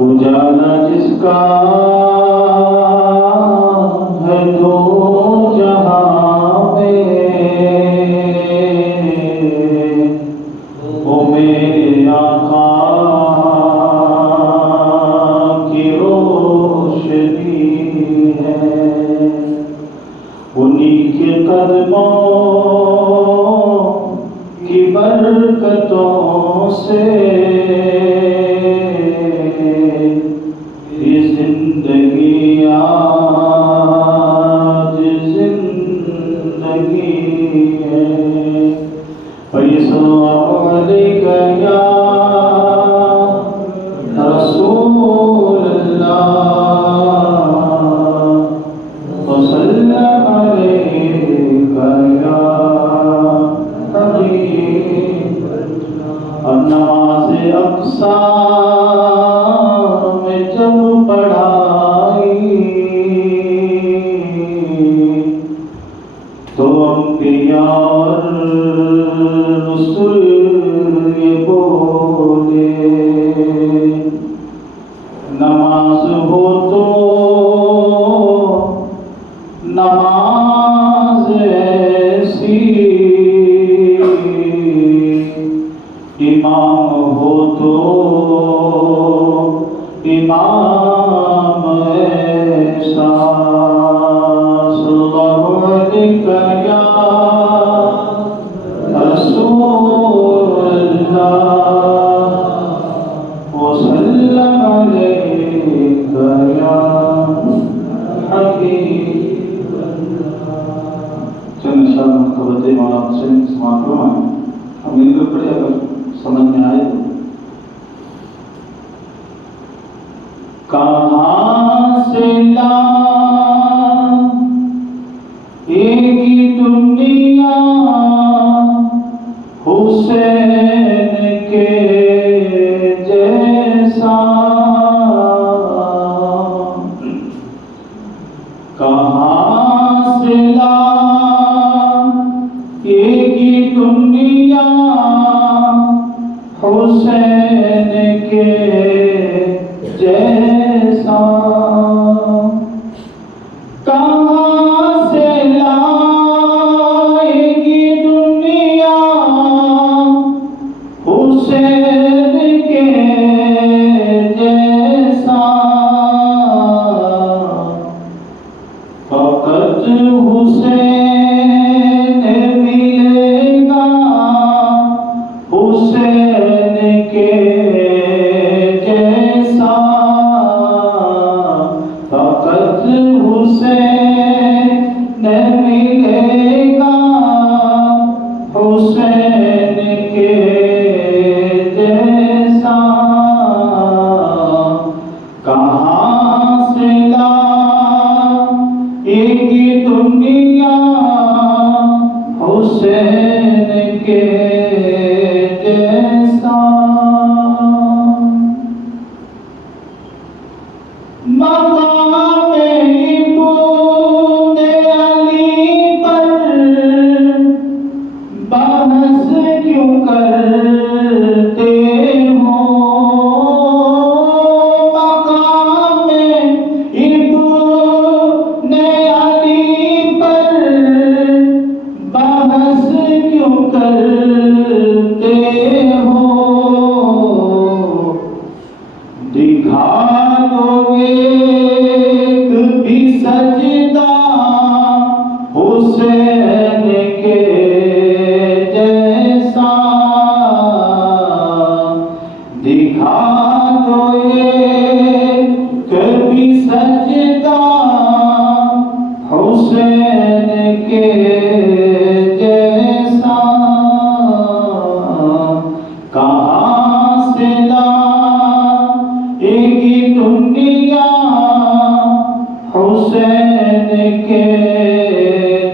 اجالا جس کا ہے دو جہاں میں، وہ میرے آقا کی روشنی ہے، انہی کے قدموں کی برکتوں سے زندگی آج زندگی ہے۔ صلی اللہ علیہ یا رسول اللہ، صلی علیہ یا حبیب اللہ۔ اور نماز اقصیٰ میں جب پڑھائی تو انبیاء اور رسول یہ بولے، نماز ہو تو نماز ایسی، امام ہو تو امام ایسا، صلی اللہ علیہ یا رسول اللہ، وسلم علیہ یا حبیب اللہ۔ چند اشارہ مقبت مولا حسین سماعت فرمائیں، ہم ان کو پڑھے اگر سمجھ میں آئے تو۔ کہاں سے لائے گی دنیا حسین کے جیسا، کہاں سے لائے گی دنیا حسین کے جیسا، کہاں سے لائے گی دنیا حسین کے جیسا، فقط حسین ملے گا حسین کے جیسا، فقط حسین ملے گا حسین کے جیسا، کہاں سے لائے گی دنیا حسین کے جیسا، مقام ابن علی پر بحث کیوں کرتے ہو، مقام ابن علی پر بحث کیوں کرتے ہو، دکھا دو ایک بھی سجدہ حسین کے جیسا، کہاں سے لائے گی دنیا حسین کے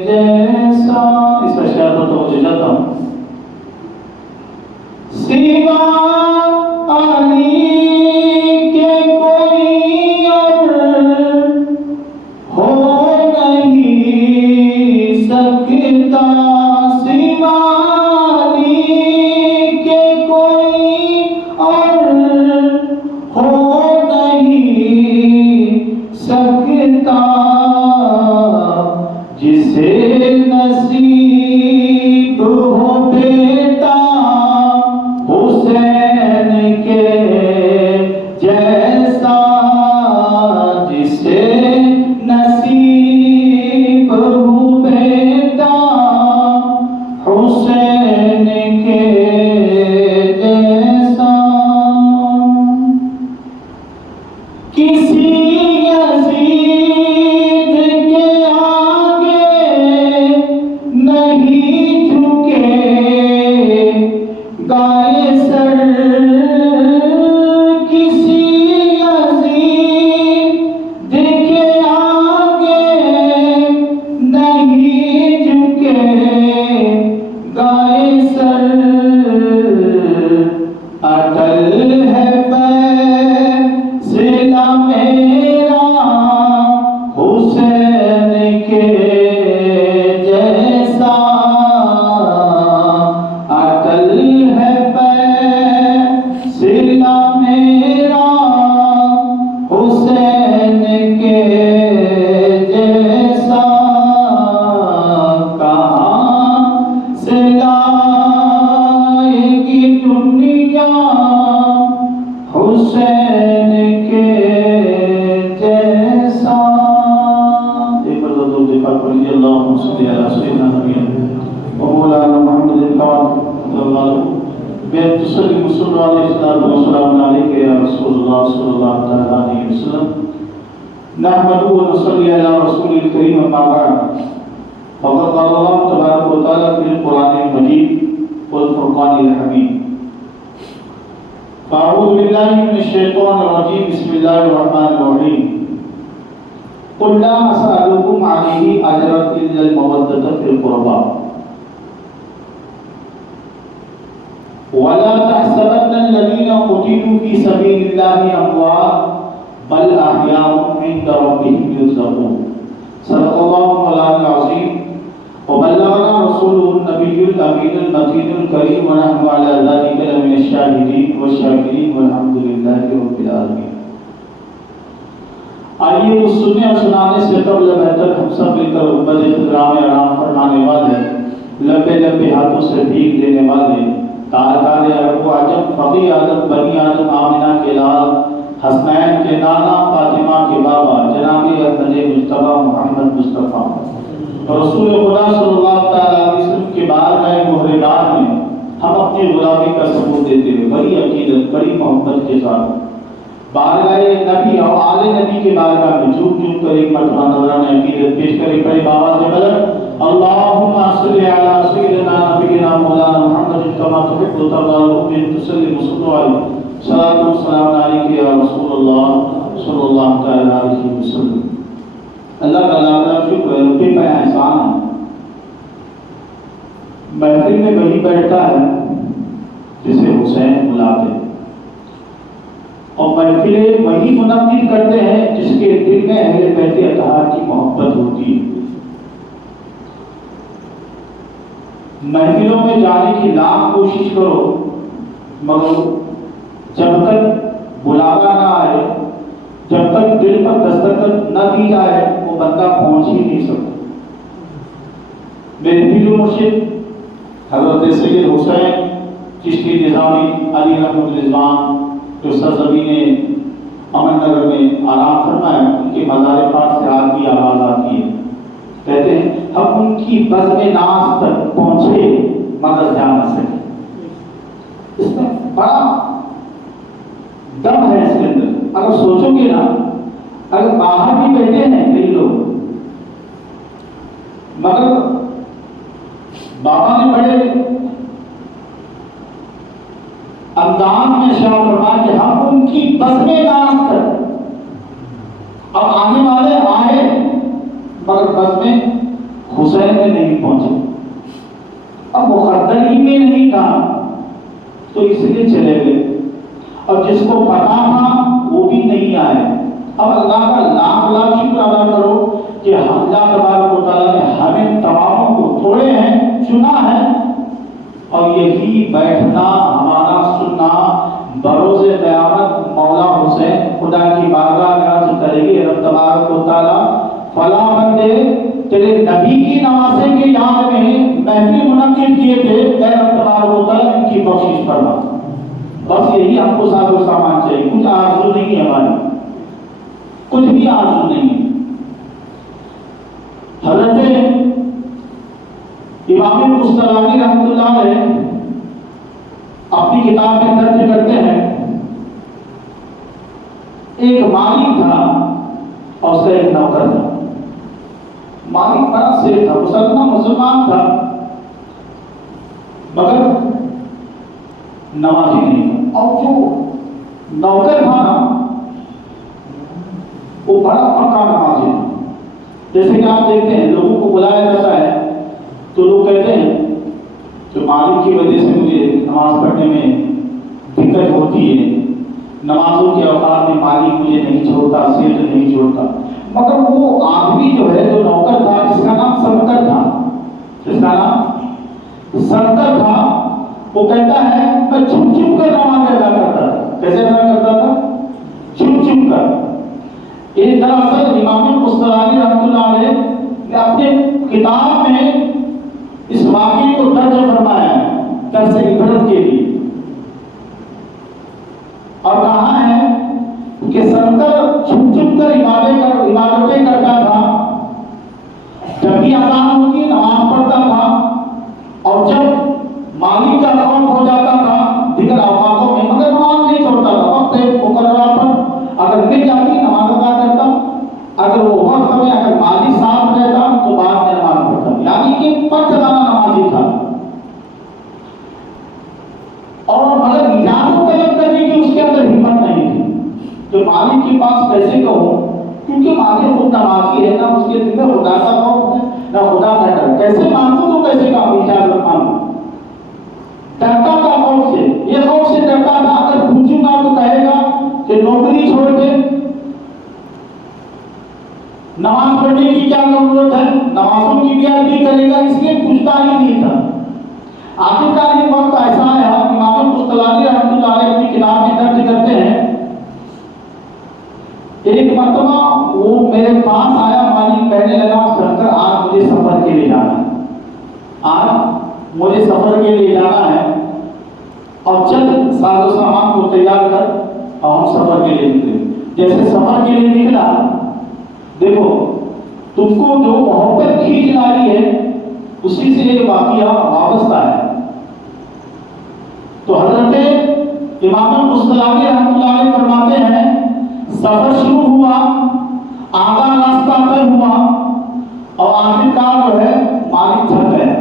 جیسا. اس کا شعر تو مجھے جاتا ہوں. سوا علی کے کوئی اور ہو نہیں سکتا. سوا علی کے کوئی اور ہو نہیں سکتا. جسے نصیب ہو بیٹا حسین کے جیسا. جسے نصیب ہو بیٹا حسین کے جیسا. کسی یزید کے آگے نہیں جھکے گائے سر. کسی یزید کے آگے نہیں جھکے گائے سر. اٹل ہے فیصلہ میرا حسین کے جیسا. اٹل ہے فیصلہ میرا حسین کے جیسا. کہاں سے لائے گی دنیا حسین کے جیسا. ایک بار تو دیکھا پڑھیے. اللہم صلی علی سیدنا محمد و مولانا محمد صلی اللہ علیہ وسلم علیہ یا رسول اللہ صلی اللہ علیہ وسلم. نحمد و نصلی علی رسول الکریم. اما بعد فقد قال اللہ تبارک و تعالی فی القرآن المجید والفرقان الحمید. اعوذ باللہ من الشیطان الرجیم. بسم اللہ الرحمن الرحیم. قل لا اسألكم علیہ اجرا الا المودة فی القربى ولا تحسبن الذین قتلوا فی سبیل اللہ اموات بل احیاء عند ربهم یرزقون. صدق اللہ مولانا العظیم وبلغنا رسوله النبی الامین المتین الکریم ونحن علی ذلک لمن الشاہدین والشاکرین والحمد للہ رب العالمین. آئیے اس سننے اور سنانے سے قبل بہتر ہم سب مل کر امت خضرا میں آرام فرمانے والے, لمبے لمبے ہاتھوں سے بھیک دینے والے, تارکان عرب و عجم, فقی آدم, بنی آدم, آمنہ کے لال, حسنین کے نانا, فاطمہ کے بابا, جناب احمد مجتبی محمد مصطفیٰ رسول خدا صلی اللہ علیہ وسلم کے بارگاہ مہربان میں ہم اپنی غلامی کا ثبوت دیتے ہوئے بڑی عقیدت, بڑی محبت کے ساتھ بارگاہ نبی اور آل نبی کے بارگاہ میں جھوم جھوم کر ایک مرتبہ نظرانہ عقیدت پیش کریں. بڑے بابا سے بلند اللہم صلی علی سیدنا نبینا مولانا محمد کما تحب و ترضى وتحب تسلم وصلوا علیہ صلاۃ و سلام علیک یا رسول اللہ صلی اللہ تعالی علیہ وسلم. اللہ کا لاکھ شکر ہے, ان کے پہ احسان ہے. محفل میں وہی بیٹھتا ہے جسے حسین بلاتے ہیں, اور محفلیں وہی منعقد کرتے ہیں جس کے دل میں اہل بیت اطہار کی محبت ہوتی ہے. محفلوں میں جانے کی لاکھ کوشش کرو, مگر جب تک بلاوا نہ آئے, جب تک دل پر دستخط نہ دی جائے, وہ بندہ پہنچ ہی نہیں سکتا. میرے پیر و مرشد حضرت سید حسین چشتی نظامی علی رحمۃ الرضوان جو سرزمین امن نگر میں آرام فرمائے, ان کے مزار پاک سے آگ کی آواز آتی ہے. کہتے ہیں ہم ان کی بزم ناز تک پہنچے مگر جا نہ سکے. اس میں بڑا دم ہے اس کے اندر. اگر سوچو گے نا, اگر باہر بھی بیٹھے ہیں کئی لوگ, مگر بابا نے بڑے انداز میں شاہ فرمایا کہ ہم ان کی بزم ناز کر، اب آنے والے آئے مگر بزم حسین میں نہیں پہنچے، اب مقدر ہی میں نہیں تھا تو اس لیے چلے گئے، اور جس کو پتا تھا وہ بھی نہیں آئے۔ اب اللہ کا لاکھ لاکھ شکر ادا کرو کہ اللہ تبارک و تعالیٰ نے ہمیں تماموں کو تھوڑے ہیں چنا ہے، اور یہی بیٹھنا ہمارا سننا بروز قیامت مولا حسین خدا کی بارگاہ میں عرض کرے گی رب تبارک و تعالیٰ فلاں بندے تیرے نبی کی نواسے کی یاد میں محفل منعقد کیے تھے، اے رب تبارک و تعالیٰ ان کی بخشش فرما۔ بس یہی ہم کو ساز و سامان چاہیے، کچھ آرزو نہیں ہے ہماری، کچھ بھی آرزو نہیں ہے۔ حضرت امام قسطلانی رحمۃ اللہ علیہ اپنی کتاب میں درج کرتے ہیں، ایک مالک تھا اور اس کا ایک نوکر تھا۔ مالک بڑا شیخ تھا، مسلمان تھا مگر نمازی نہیں تھا، اور جو نوکر تھا نا وہ بڑا پکا نمازی تھا۔ جیسے کہ آپ دیکھتے ہیں لوگوں کو بلایا جاتا ہے تو لوگ کہتے ہیں کہ مالک کی وجہ سے مجھے نماز پڑھنے میں دقت ہوتی ہے، نمازوں کے اوقات میں مالک مجھے نہیں چھوڑتا، سیٹ نہیں چھوڑتا، مگر وہ آدمی جو ہے جو نوکر تھا جس کا نام سرکر تھا، جس کا نام سرکر تھا، وہ کہتا ہے میں چھپ چھپ کر نماز ادا کرتا تھا۔ کیسے ادا کرتا تھا؟ چھپ چھپ کر۔ یہ دراصل امام قسطلانی رحمۃ اللہ علیہ نے اپنے کتاب میں اس واقعے کو درج فرمایا ہے درس عبرت کے لیے، اور کہا ہے کہ سرکر چھپ چھپ کر عبادتیں کرتا تھا، جب بھی اذان ہوتی نماز پڑھتا تھا، اور جب مالک کا خوف ہو جاتا تھا دیگر اوقاتوں میں مگر نماز نہیں چھوڑتا تھا، وقت مقررہ پر اگر مل جاتی نماز ادا کرتا، اگر وہ وقت میں اگر مالک ساتھ رہتا تو بعد میں نماز پڑھتا، یعنی کہ پنجگانہ نمازی تھا۔ اور مگر اجازت طلب کرنے کی اس کے اندر ہمت نہیں تھی، جو مالک کے پاس کیسے کہو، کیونکہ مالک خود نمازی ہے، نہ اس کے دل میں خدا کا خوف ہے نہ خدا کا ڈر، کیسے مانگو تو کیسے کہوں اجازت مانگو، ڈرتا تھا خوف سے، یہ خوف سے ڈرتا تھا اگر پوچھوں گا تو کہے گا کہ نوکری چھوڑ دے، نماز پڑھنے کی کیا ضرورت ہے، نمازوں کی بھی ادائیگی کرے گا، اس لیے پوچھتا ہی نہیں تھا۔ آخرکار یہ وقت ایسا آیا، امام قسطلانی رحمۃ اللہ علیہ اپنی کتاب میں درج کرتے ہیں، ایک مرتبہ وہ میرے پاس آیا، مالک کہنے لگا سرکر آج مجھے سفر کے لیے جانا ہے، آج مجھے سفر کے لیے جانا ہے، اور چل ساز و سامان کو تیار کر اور ہم سفر کے لیے نکلے۔ جیسے سفر کے لیے نکلا، دیکھو تم کو جو محبت کھینچ لائی ہے اسی سے یہ واقعہ وابستہ ہے۔ تو حضرت امام قسطلانی رحمۃ اللہ علیہ فرماتے ہیں سفر شروع ہوا، آگا راستہ طے ہوا، اور آخرکار جو ہے مالک تھک گئے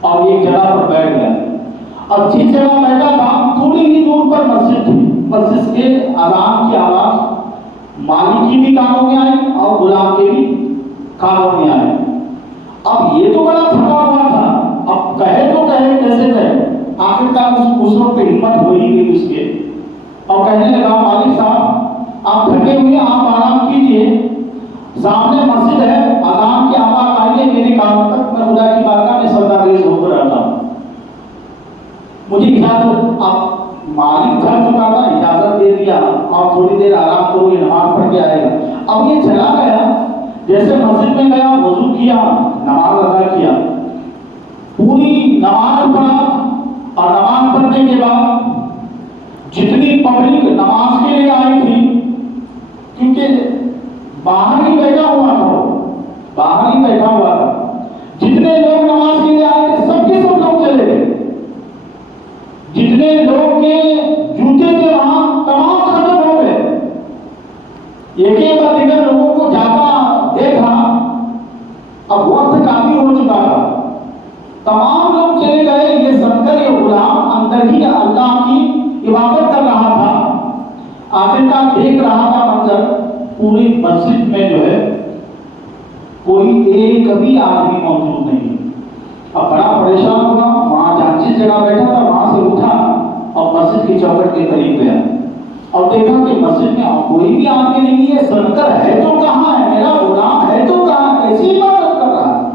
اور ایک جگہ پر بیٹھ گیا، اور جس جگہ بیٹھا تھا تھوڑی ہی دور پر مسجد تھی، مسجد کے اذان کی آواز مالک کی بھی کانوں میں آئی اور غلام کے بھی کانوں میں آئی۔ اب یہ تو بڑا تھکا ہوا تھا، اب کہے تو کہے کیسے کہے، آخرکار اس وقت پہ ہمت ہو ہی گئی اس کے، اور کہنے لگا مالک صاحب آپ تھکے ہوئے آپ آرام کیجئے، سامنے مسجد ہے، اذان کی آواز آئی ہے میرے کانوں تک، میں خدا کی بارگاہ میں سجدہ ریز ہو کر رہتا ہوں، مجھے اجازت۔ آپ مالک تھک چکا تھا، اجازت دے دیا، آپ تھوڑی دیر آرام کرو، یہ نماز پڑھ کے آئے گا۔ اب یہ چلا گیا، جیسے مسجد میں گیا، وضو کیا، نماز ادا کیا، پوری نماز پڑھا، اور نماز پڑھنے کے بعد جتنی پبلک نماز کے لیے آئی تھی، کیونکہ باہر ہی بیٹھا ہوا تھا، جتنے لوگ نماز کے لیے آئے تھے سب کے سب لوگ چلے گئے، جتنے لوگ کے جوتے تھے وہاں تمام ختم ہو گئے، ایک ایک بار دیگر لوگوں کو جاتا دیکھا، اب وقت کافی ہو چکا تھا، تمام لوگ چلے گئے، یہ سرکر یہ غلام اندر ہی اللہ کی عبادت کر رہا تھا، آخرکار دیکھ رہا تھا منظر، پوری مسجد میں جو ہے کوئی ایک بھی آدمی موجود نہیں۔ اب بڑا پریشان ہوا، وہاں جہاں جس جگہ بیٹھا تھا وہاں سے اٹھا اور مسجد کی چوکھٹ کے قریب گیا اور دیکھا کہ مسجد میں کوئی بھی آدمی نہیں ہے، سرکر ہے تو کہاں ہے، میرا غلام ہے تو کہاں، کیسی عبادت کر رہا ہے۔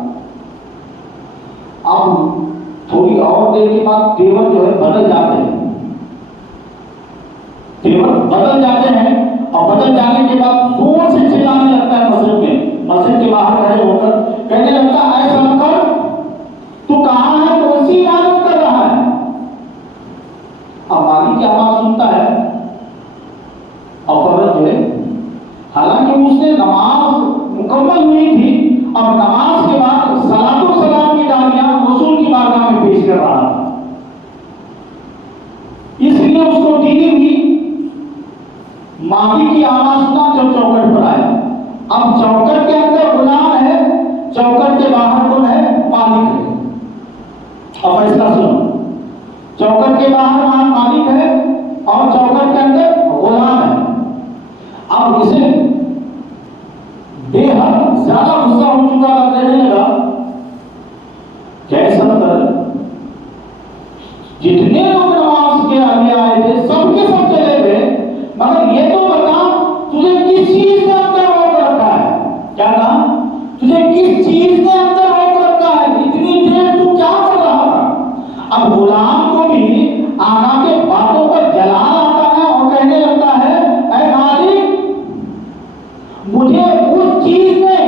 اب تھوڑی اور دیر کے بعد تیور جو ہے بدل جاتے ہیں، تیور بدل جاتے ہیں اور بدل جانے کے بعد زور سے چلانے لگتا ہے مسجد میں، مسجد کے باہر کھڑے ہو کر کہنے لگتا ہے اے سرکر تو کہاں ہے، کون سی عبادت کر رہا ہے۔ اب مالک کی آواز سنتا ہے اور فوراً جو ہے، حالانکہ اس نے نماز مکمل ہوئی تھی اور نماز کے بعد صلاۃ و سلام کی ڈالیاں رسول کی بارگاہ میں پیش کر رہا تھا، اس لیے اس کو ٹھیک ہوئی، مالک کی آواز سنا جب چوکٹ پر آیا۔ اب چوکٹ کے اندر غلام ہے، چوکٹ کے باہر کون ہے، مالک ہے۔ اب فیصلہ سنو، چوکٹ کے باہر وہاں مالک ہے اور چوکٹ کے اندر غلام ہے۔ اب اسے بے حد زیادہ غصہ ہو چکا تھا، کہنے لگا کہ سرکر جتنے لوگ نماز کے آگے آئے تھے سب کے سب چلے گئے، مگر یہ تو بتا تجھے کس چیز نے اندر روک رکھا ہے، کیا کہا، تجھے کس چیز نے اندر روک رکھا ہے، اتنی دیر تو کیا کر رہا تھا۔ اب غلام کو بھی آقا کے باتوں پر جلال آتا ہے اور کہنے لگتا ہے اے مالک مجھے اس چیز نے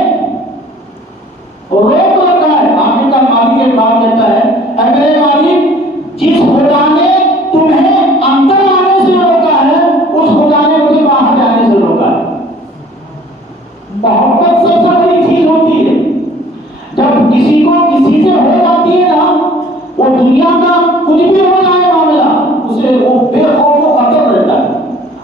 روک رکھا ہے۔ آخر کا مالک ایک بات کہتا ہے اے میرے مالک، جس خدا نے تمہیں اندر آنے سے روکا ہے اس خدا نے مجھے باہر جانے سے روکا ہے۔ محبت سب سے بڑی چیز ہوتی ہے، جب کسی کو کسی سے ہو جاتی ہے نا، وہ دنیا کا کچھ بھی ہو جائے معاملہ اسے وہ بے خوف و خطر رہتا ہے۔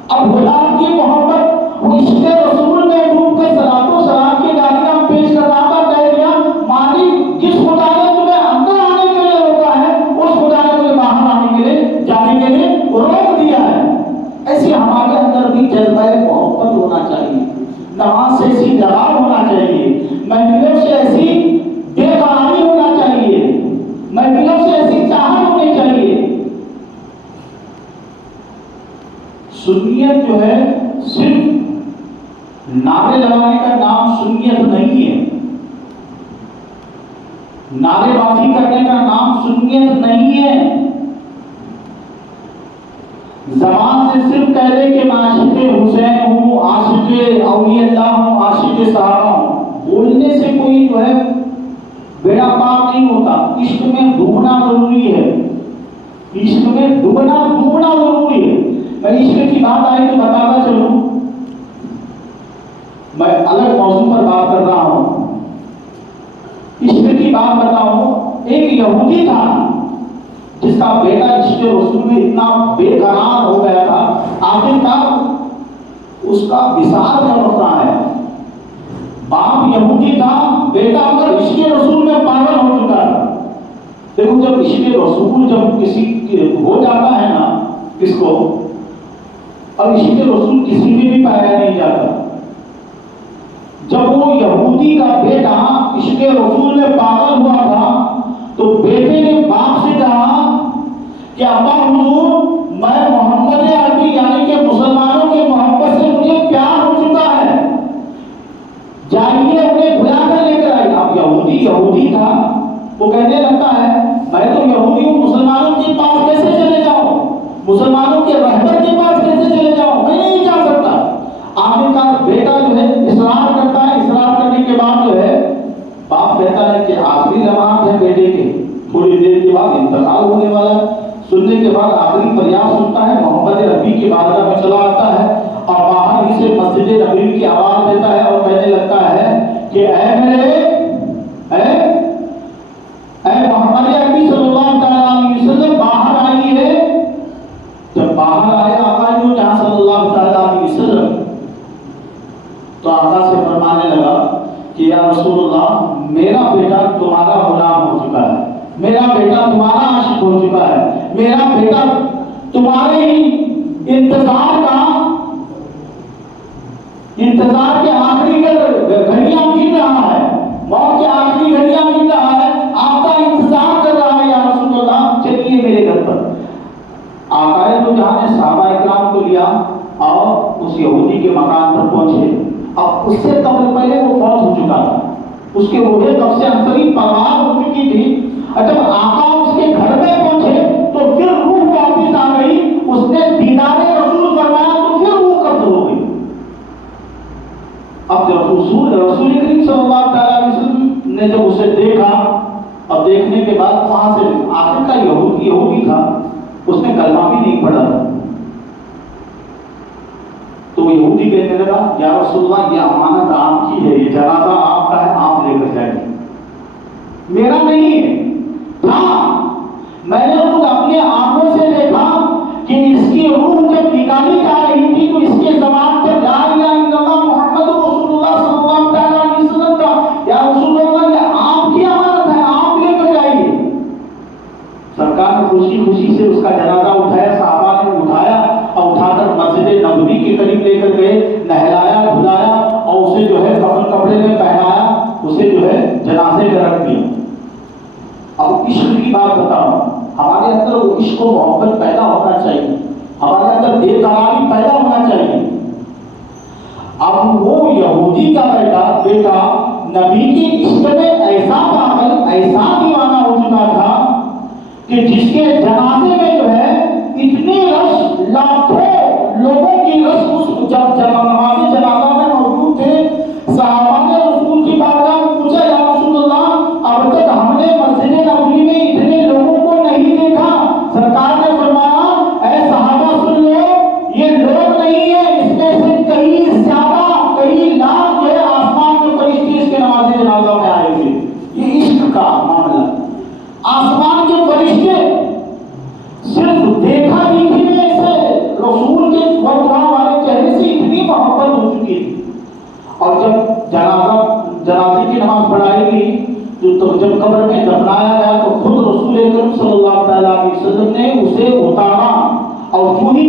اب غلام کی محبت وہ عشق رسول میں ڈوب کر صلاۃ و سلام کی ڈالیاں پیش کر رہا تھا، کہہ دیا مالک جس خدا نے تمہیں اندر آنے کے لیے روکا ہے اس خدا نے تمہیں باہر آنے کے لیے جانے کے لیے روک دیا ہے۔ ایسے ہمارے اندر بھی جذبہ محبت ہونا چاہیے، نماز سے ایسی لگاؤ ہونا چاہیے، محفلوں سے ایسی بے قراری ہونا چاہیے، محفلوں سے ایسی چاہت ہونی چاہیے۔ سنیت جو ہے صرف نعرے لگانے کا نام سنیت نہیں ہے، نعرے بازی کرنے کا نام سنیت نہیں ہے۔ زبان سے صرف کہہ دے کہ میں عاشق حسین ہوں، عاشق اولیاء اللہ ہوں، عاشق صحابہ ہوں، بولنے سے کوئی جو ہے بیڑا پار نہیں ہوتا۔ عشق میں ڈوبنا ضروری ہے، عشق میں ڈوبنا ضروری ہے۔ میں عشق کی بات آئی تو بتاتا چلوں، میں الگ موضوع پر بات کر رہا ہوں، عشق کی بات بتاؤں۔ ایک یہودی تھا جس کا بیٹا عشق رسول میں اتنا بے قرار ہو گیا تھا، آخرکار اس کا وصال کب ہوتا ہے۔ باپ یہودی تھا، بیٹا اگر عشق رسول میں پاگل ہو چکا ہے۔ دیکھو جب عشق رسول جب کسی ہو جاتا ہے نا کس کو، اور عشق رسول کسی میں بھی پایا نہیں جاتا۔ جب وہ یہودی کا بیٹا عشق رسول میں پاگل ہوا تھا تو بیٹے نے باپ سے کہا کہ ابا حضور میں محمد عربی یعنی کہ مسلمانوں کی محبت سے مجھے پیار ہو چکا ہے، جائیے انہیں بلا کر لے کر آئیے۔ اب یہودی تھا، وہ کہنے لگتا ہے میں تو یہودی ہوں، مسلمانوں کے پاس کیسے چلے جاؤں، مسلمانوں کے رہبر کے پاس کیسے چلے جاؤں، میں نہیں جا سکتا۔ آخرکار بیٹا جو ہے اصرار کرتا ہے، اصرار کرنے کے بعد جو ہے باپ کہتا ہے کہ آخری لمحات ہے بیٹے کے، تھوڑی دیر کے بعد انتقال ہونے والا ہے۔ سننے کے بعد آخری فریاد سنتا ہے، محمد عربی کی بارگاہ میں چلا آتا ہے اور باہر ہی سے مسجد نبوی کی آواز دیتا ہے اور کہنے لگتا ہے کہ اے محمد عربی صلی اللہ علیہ وسلم باہر آئیے۔ جب باہر آئے آقا جو جہاں صلی اللہ علیہ وسلم تو آقا سے فرمانے لگا کہ یا رسول اللہ میرا بیٹا تمہارا غلام ہو چکا ہے، میرا بیٹا تمہارا عاشق ہو چکا ہے، میرا بیٹا تمہارے ہی انتظار کے آخری گھڑیاں گن رہا ہے، موت کے آخری گھڑیاں گن رہا ہے، آپ کا انتظار کر رہا ہے یا رسول اللہ، چلیے میرے گھر پر۔ آقا تو جہاں نے صحابہ اکرام کو لیا اور اس یہودی کے مکان پر پہنچے۔ اب اس سے قبل پہلے وہ فوت ہو چکا تھا، اس کے روح قبض سے انصری پرواز ہو چکی تھی۔ جب آقا اس کے گھر میں پہنچے تو پھر روح واپس آ گئی، اس نے دیدار رسول فرمایا تو پھر روح قبض ہو گئی۔ اب جب رسول کریم صلی اللہ علیہ وسلم نے جب اسے دیکھا، اب دیکھنے کے بعد وہاں سے آخر کا یہودی تھا، اس نے کلمہ بھی نہیں پڑھا، تو یہودی کہنے لگا یا رسول اللہ یہ امانت آپ کی ہے، یہ جنازہ آپ کا ہے، آپ لے کر جائیں، میرا نہیں ہے۔ ہاں میں نے خود اپنے آنکھوں سے دیکھا کہ اس کی روح جب نکالی جا رہی تھی تو اس کے زبان پر لا الہ الا اللہ محمد رسول اللہ صلی اللہ علیہ وسلم کا، یا رسول اللہ یہ آپ کی امانت ہے، آپ لے کر جائیے۔ سرکار نے خوشی سے اس کا جنازہ اٹھایا، صحابہ نے اٹھایا اور اٹھا کر مسجد نبوی کے قریب لے کر گئے، نہلایا دھلایا اور اسے جو ہے کفن کپڑے میں پہنایا، اسے جو ہے جنازے میں رکھ دیا۔ اب عشق کی بات بتاؤ، ہمارے اندر وہ عشق و محبت پیدا ہونا چاہیے، ہمارے اندر بے قراری پیدا ہونا چاہیے۔ اب وہ یہودی کا بیٹا نبی کے عشق میں ایسا پاگل، ایسا دیوانہ ہو چکا تھا کہ جس کے جنازے میں جو ہے اتنی رش، لاکھوں لوگوں کی رش اس نماز جنازہ میں موجود تھے۔ صحابہ نے رسول کی بارگاہ میں پوچھا یا رسول اللہ اب تک ہم نے مسجد نبوی میں اتنے لوگوں کو نہیں دیکھا۔ سرکار نے فرمایا اے صحابہ سن لو، یہ لوگ نہیں ہے، اس میں سے کئی زیادہ، کئی لاکھ جو ہے آسمان کے فرشتے اس کے نماز جنازہ میں آئے تھے۔ یہ عشق کا معاملہ، آسمان کے فرشتے صرف دیکھا دیکھی میں سے رسول کے وقوع والے چہرے سے اتنی محبت ہو چکی تھی۔ اور جب جنازے کی نماز پڑھائی گئی تو جب قبر میں دفنایا گیا تو خود رسول اکرم صلی اللہ علیہ وسلم نے اسے اتارا، اور جو ہی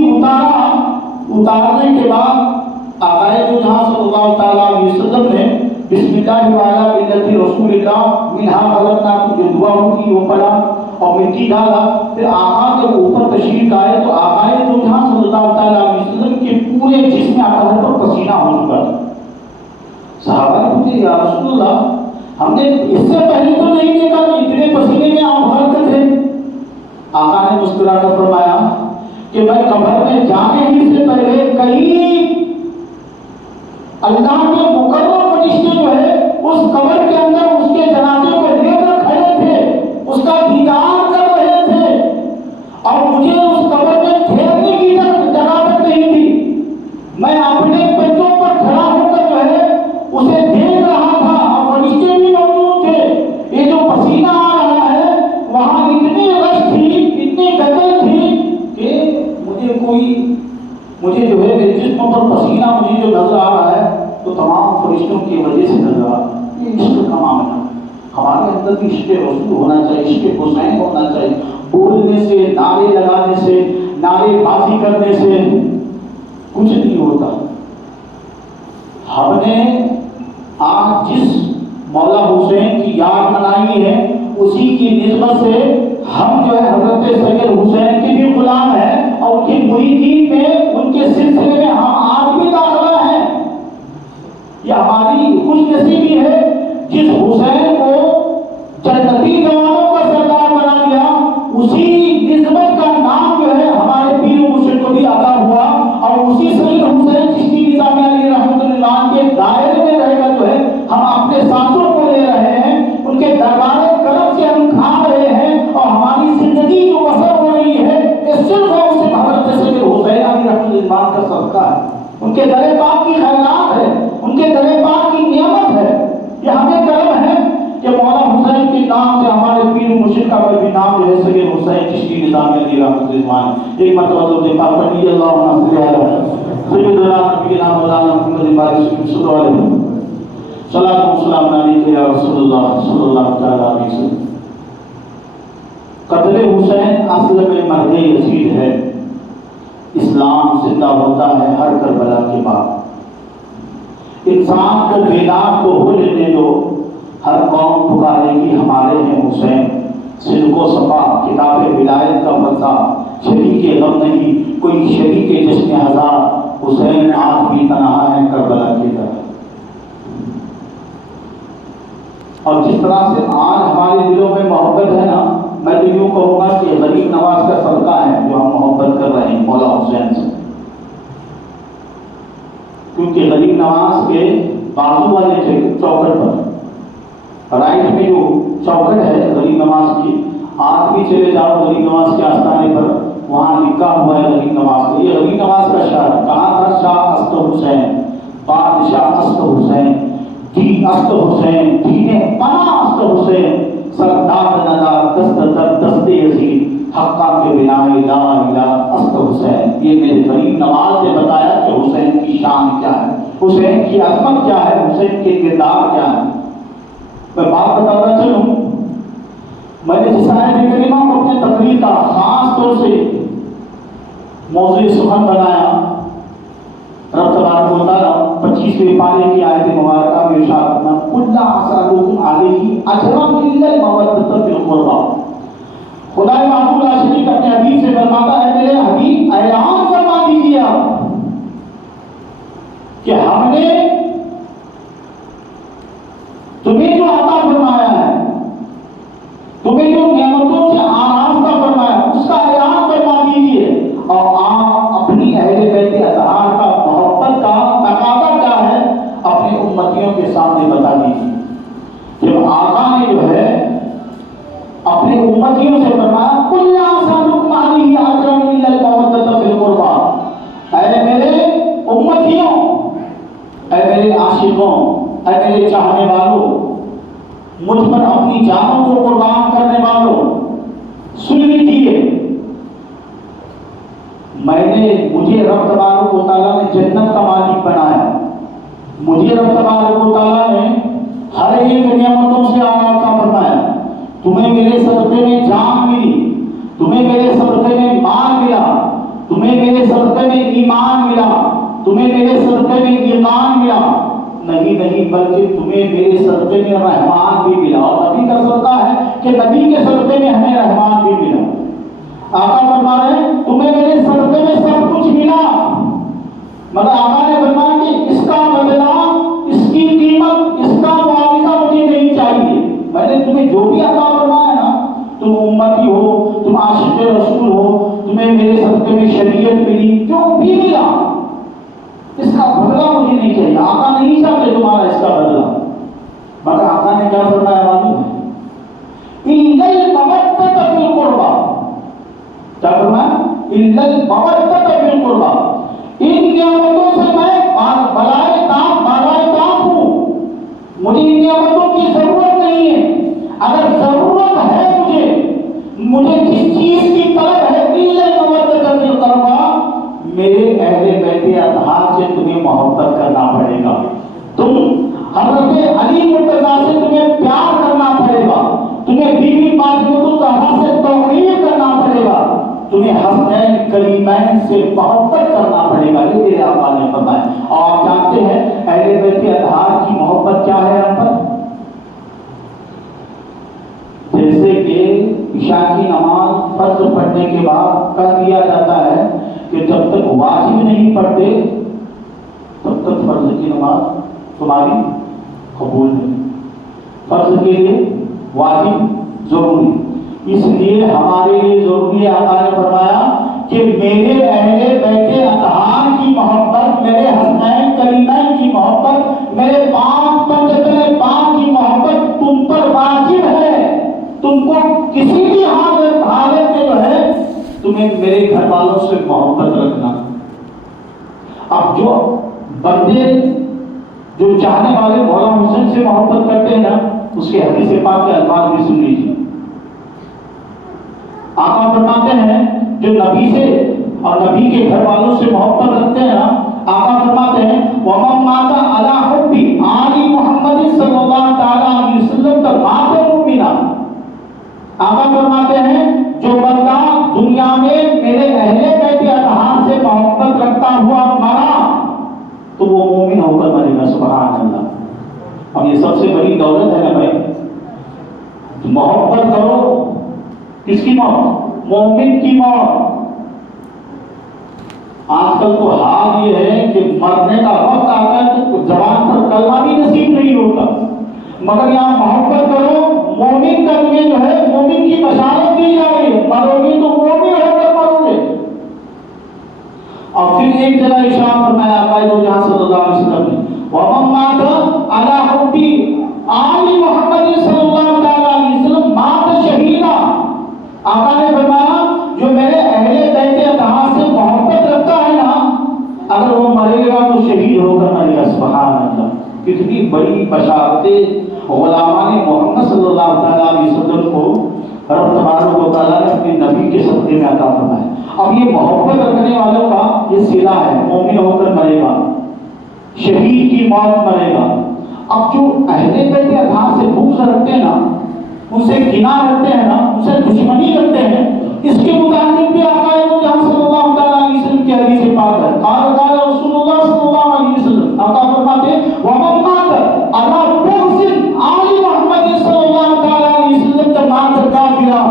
اتارنے کے بعد آقا دو جہاں صلی اللہ علیہ وسلم نے بسم اللہ وعلی ملت رسول اللہ منہا خلقناکم جو دعا ہوتی وہ پڑھا اور مٹی ڈالا۔ پھر آقا جب اوپر تشریف لائے تو آقا دو جہاں صلی اللہ علیہ وسلم کے پورے جسم اطہر پر پسینہ ہو چکا تھا۔ صحابہ نے پوچھا یا رسول اللہ ہم نے اس سے پہلے تو نہیں دیکھا کہ اتنے پسینے میں آپ غرق تھے۔ آقا نے مسکرا کر فرمایا کہ میں قبر میں جانے ہی سے پہلے کئی اللہ کے مقرر فرشتے جو ہے اس قبر کے اندر اس کے جنازے کو لے کر کھڑے تھے، اس کا دیدار کر رہے تھے، اور مجھے اس قبر میں ٹھہرنے کی اجازت نہیں تھی۔ میں اپنے پیروں پر کھڑا ہو کر جو ہے اسے دیکھ رہا تھا اور فرشتے بھی موجود تھے۔ یہ جو پسینہ آ رہا ہے وہاں اتنی رش تھی، اتنی قتل تھی کہ مجھے جو ہے میرے جسم پر پسینہ مجھے جو نظر آ رہا ہے تو تمام فرشتوں کی وجہ سے نظر آ رہا ہے۔ یہ عشق کا معاملہ، ہمارے اندر بھی عشق رسول ہونا چاہیے، عشق حسین ہونا چاہیے۔ بولنے سے، نعرے لگانے سے، نعرے بازی کرنے سے کچھ نہیں ہوتا۔ ہم نے آج جس مولا حسین کی یاد منائی ہے اسی کی نسبت سے ہم جو ہے حضرت سید حسین کے بھی غلام ہیں اور ان کے مریدین میں، ان کے سلسلے میں ہم آج بھی داخلہ ہیں۔ یہ ہماری خوش نصیبی ہے جس حسین کو جنتی جوانوں کا سردار بنا دیا، اسی نسبت کا نام جو ہے ہمارے پیر و مرشد کو بھی عطا ہوا، اور اسی سید حسین چشتی نظامی علیہ رحمۃ اللہ کے دائرے میں رہ کر جو ہے ہم اپنے سانسوں کو لے رہے ہیں، ان کے دربار کرم سے ہم کھا رہے ہیں، اور ہماری زندگی جو بسر ہو رہی ہے یہ صرف اور صرف حضرت سید حسین علیہ رحمۃ اللہ کا صدقہ ہے، ان کے در پاک کی خیرات ہے، ان کے در پاک کی نعمت ہے۔ یہ ہمیں کرم ہے کہ مولا حسین کے نام سے ہمارے پیر و مرشد کا بھی نام جو ہے سید حسین چشتی نظامی علیہ رحمۃ اللہ۔ ایک مرتبہ تو دیکھا پڑھی اللہم صلی علی سیدنا نبینا مولانا محمد بارک صلی اللہ علیہ وسلم، صلاۃ و سلام علیک یا رسول اللہ صلی اللہ تعالی علیہ وسلم۔ قتل حسین اصل میں مرد یزید ہے، اسلام زندہ ہوتا ہے ہر کربلا کے بعد۔ انسان کو بیدار تو ہو لینے دو، ہر قوم پکارے گی ہمارے ہیں حسین۔ صدق و صفا کتاب ولایت کا فلسفہ، شریک غم نہیں کوئی شریک جشن ہزار، حسین آج بھی تنہا ہے کربلا کی طرح۔ اور جس طرح سے آج ہمارے دلوں میں محبت ہے نا، میں تو یوں کہوں گا کہ غریب نواز کا صدقہ ہے جو ہم محبت کر رہے ہیں مولا حسین سے، کیونکہ غریب نواز کے بازو والے چوکٹ پر رائٹ میں جو چوکٹ ہے غریب نواز کی، آج بھی چلے جاؤ غریب نواز کے آستانے پر، وہاں لکھا ہوا ہے غریب نواز کا۔ یہ غریب نواز کا شعر ہے، کہاں تھا شاہ است حسین، بادشاہ است حسین، دین است حسین، دین پناہ است حسین، سردار ندا دست در دست یزید، حقہ کے بنا لا الہ است حسین۔ یہ میرے غریب نواز نے بتایا کہ حسین کی شان کیا ہے، حسین کی عظمت کیا ہے، حسین کے کردار کیا ہے۔ میں بات بتاتا چلوں، میں نے جس آیت کریمہ کو اپنے تقریر کا خاص طور سے موضوع سخن بنایا، رب تبارک و تعالیٰ 25ویں پارے کی آیت مبارکہ میں ارشاد فرماتا ہے قُلْ لَا أَسْأَلُكُمْ عَلَيْهِ أَجْرًا إِلَّا الْمَوَدَّةَ فِي الْقُرْبَىٰ۔ خدا مخلوق لا شریک اپنے حبیب سے فرماتا ہے میرے حبیب اعلان فرما دیجیے آپ کہ ہم نے تمہیں جو عطا فرمایا ہے، تمہیں جو نعمتوں سے آراستہ فرمایا اس کا اعلان فرما دیجیے، اور آپ اپنی اہل بیت اطہار کا محبت کا تقاضا کیا ہے اپنے امتیوں کے سامنے بتا دیجیے۔ جب آقا نے جو ہے اپنے امتیوں سے فرمایا قُلْ لَا أَسْأَلُكُمْ عَلَيْهِ أَجْرًا إِلَّا الْمَوَدَّةَ فِي الْقُرْبَىٰ، اے میرے امتیوں، اے میرے عاشقوں، اے میرے چاہنے والوں، مجھ پر اپنی جانوں کو قربان کرنے والوں، سن لیجیے، مجھے رب تبارک و تعالیٰ نے جنت کا مالک بنایا، مجھے رب تبارک و تعالیٰ نے ہر ایک نعمتوں سے آراستہ فرمایا، تمہیں میرے صدقے میں جان ملی، تمہیں میرے صدقے میں مال ملا، تمہیں میرے صدقے میں ایمان ملا، تمہیں میرے صدقے میں ایمان ملا، نہیں بلکہ تمہیں میرے صدقے میں رحمان بھی ملا۔ اور نبی کا صدقہ ہے کہ نبی کے صدقے میں ہمیں رحمان بھی ملا۔ آقا فرما رہے ہیں تمہیں میرے صدقے میں سب کچھ ملا، مگر آقا نے فرمایا کہ اس کا بدلہ، اس کی قیمت، اس کا معاوضہ مجھے نہیں چاہیے۔ میں نے تمہیں جو بھی عطا فرمایا نا، تم امتی ہو، تم عاشق رسول ہو، تمہیں میرے صدقے میں شریعت ملی، جو بھی ملا اس کا بدلہ مجھے نہیں چاہیے۔ آقا نہیں چاہتے تمہارا اس کا بدلہ، مگر آقا نے کیا فرمایا معلوم ہے؟ إِلَّا الْمَوَدَّةَ فِي الْقُرْبَىٰ، کیا فرمایا؟ إِلَّا الْمَوَدَّةَ فِي الْقُرْبَىٰ، ان نعمتوں سے میں بالائے طاق ہوں، مجھے ان نعمتوں کی ضرورت نہیں ہے، اگر ضرورت ہے مجھے جس چیز کی طلب ہے إِلَّا الْمَوَدَّةَ فِي الْقُرْبَىٰ، میرے اہل بیت اطہار سے تمہیں محبت کرنا پڑے گا، تم حضرت علی مرتضیٰ سے تمہیں پیار کرنا پڑے گا، تمہیں بیوی فاطمہ الزہرا سے توقیر کرنا پڑے گا، تمہیں حسنین کریمین سے محبت کرنا پڑے گا، یہ تیرے آقا نے فرمایا۔ اور آپ جانتے ہیں اہل بیت اطہار کی محبت کیا ہے ہم پر؟ جیسے کہ عشاء کی نماز فرض پڑھنے کے بعد کہہ دیا جاتا ہے کہ جب تک واجب نہیں پڑھتے تب تک فرض کی نماز تمہاری قبول نہیں، فرض کے لیے واجب ضروری، اس لیے ہمارے لیے ضروری ہے۔ آقا نے فرمایا کہ میرے اہل بیت اطہار کی محبت، میرے حسنین کریمین کی محبت، میرے پاک پنجتن پاک کی محبت تم پر واجب ہے، تم کو کسی بھی حالت میں جو ہے تمہیں میرے گھر والوں سے محبت رکھنا۔ اب جو بندے جو چاہنے والے مولا حسین سے محبت کرتے ہیں نا، اس کے حدیث پاک کے الفاظ بھی سن لیجیے۔ آقا فرماتے ہیں جو نبی سے اور نبی کے گھر والوں سے محبت رکھتے ہیں نا، آقا فرماتے ہیں وَمَن مَاتَ عَلَىٰ حُبِّ آلِ محمد صلی اللہ تعالیٰ علیہ وسلم مَاتَ مُؤْمِنًا، آقا فرماتے ہیں جو بندہ دنیا میں میرے اہل بیت اطہار سے محبت رکھتا ہوا مرا تو وہ مومن ہو کر مرے گا. سبحان اللہ. اب یہ سب سے بڑی دولت ہے نا بھائی. محبت کرو. کس کی موت؟ مومن کی موت. آج کل تو حال یہ ہے کہ مرنے کا وقت آتا ہے تو زبان پر کلمہ بھی نصیب نہیں ہوتا، مگر یہاں محبت کرو. مومن کا لیے جو ہے مومن کی بشارت دی جا رہی ہے، مرو گے تو مومن ہو کر مرو گے. اور پھر ایک جگہ ارشاد فرمایا آقا دو جہاں صلی اللہ علیہ وسلم نے وَمَن مَاتَ عَلَىٰ حُبِّ آلِ محمد صلی اللہ علیہ وسلم مات شہیدا. آقا نے فرمایا جو میرے اہل بیت اطہار سے محبت رکھتا ہے نا، اگر وہ مرے گا تو شہید ہو کر مرے گا. سبحان اللہ. کتنی بڑی بشارتیں غلامان محمد صلی اللہ علیہ وسلم کو رب تبارک و تعالیٰ نے اپنے نبی کے صدقے میں عطا فرمایا. اب یہ محبت رکھنے والوں کا یہ صلہ ہے. مومن ہو کر مرے گا، شہید کی موت مرے گا. اب جو اہل بیت اطہار سے بغض رکھتے ہیں نا، ان سے کینہ رکھتے ہیں نا، ان سے دشمنی رکھتے ہیں، اس کے متعلق بھی آقا جہاں صلی اللہ علیہ وسلم کی حدیث پاک ہے. قال رسول اللہ صلی اللہ علیہ وسلم. آقا فرماتے ہیں وَمَن مَاتَ عَلَىٰ بُغْضِ آلِ محمد صلی اللہ علیہ وسلم فَمَاتَ كَافِرًا.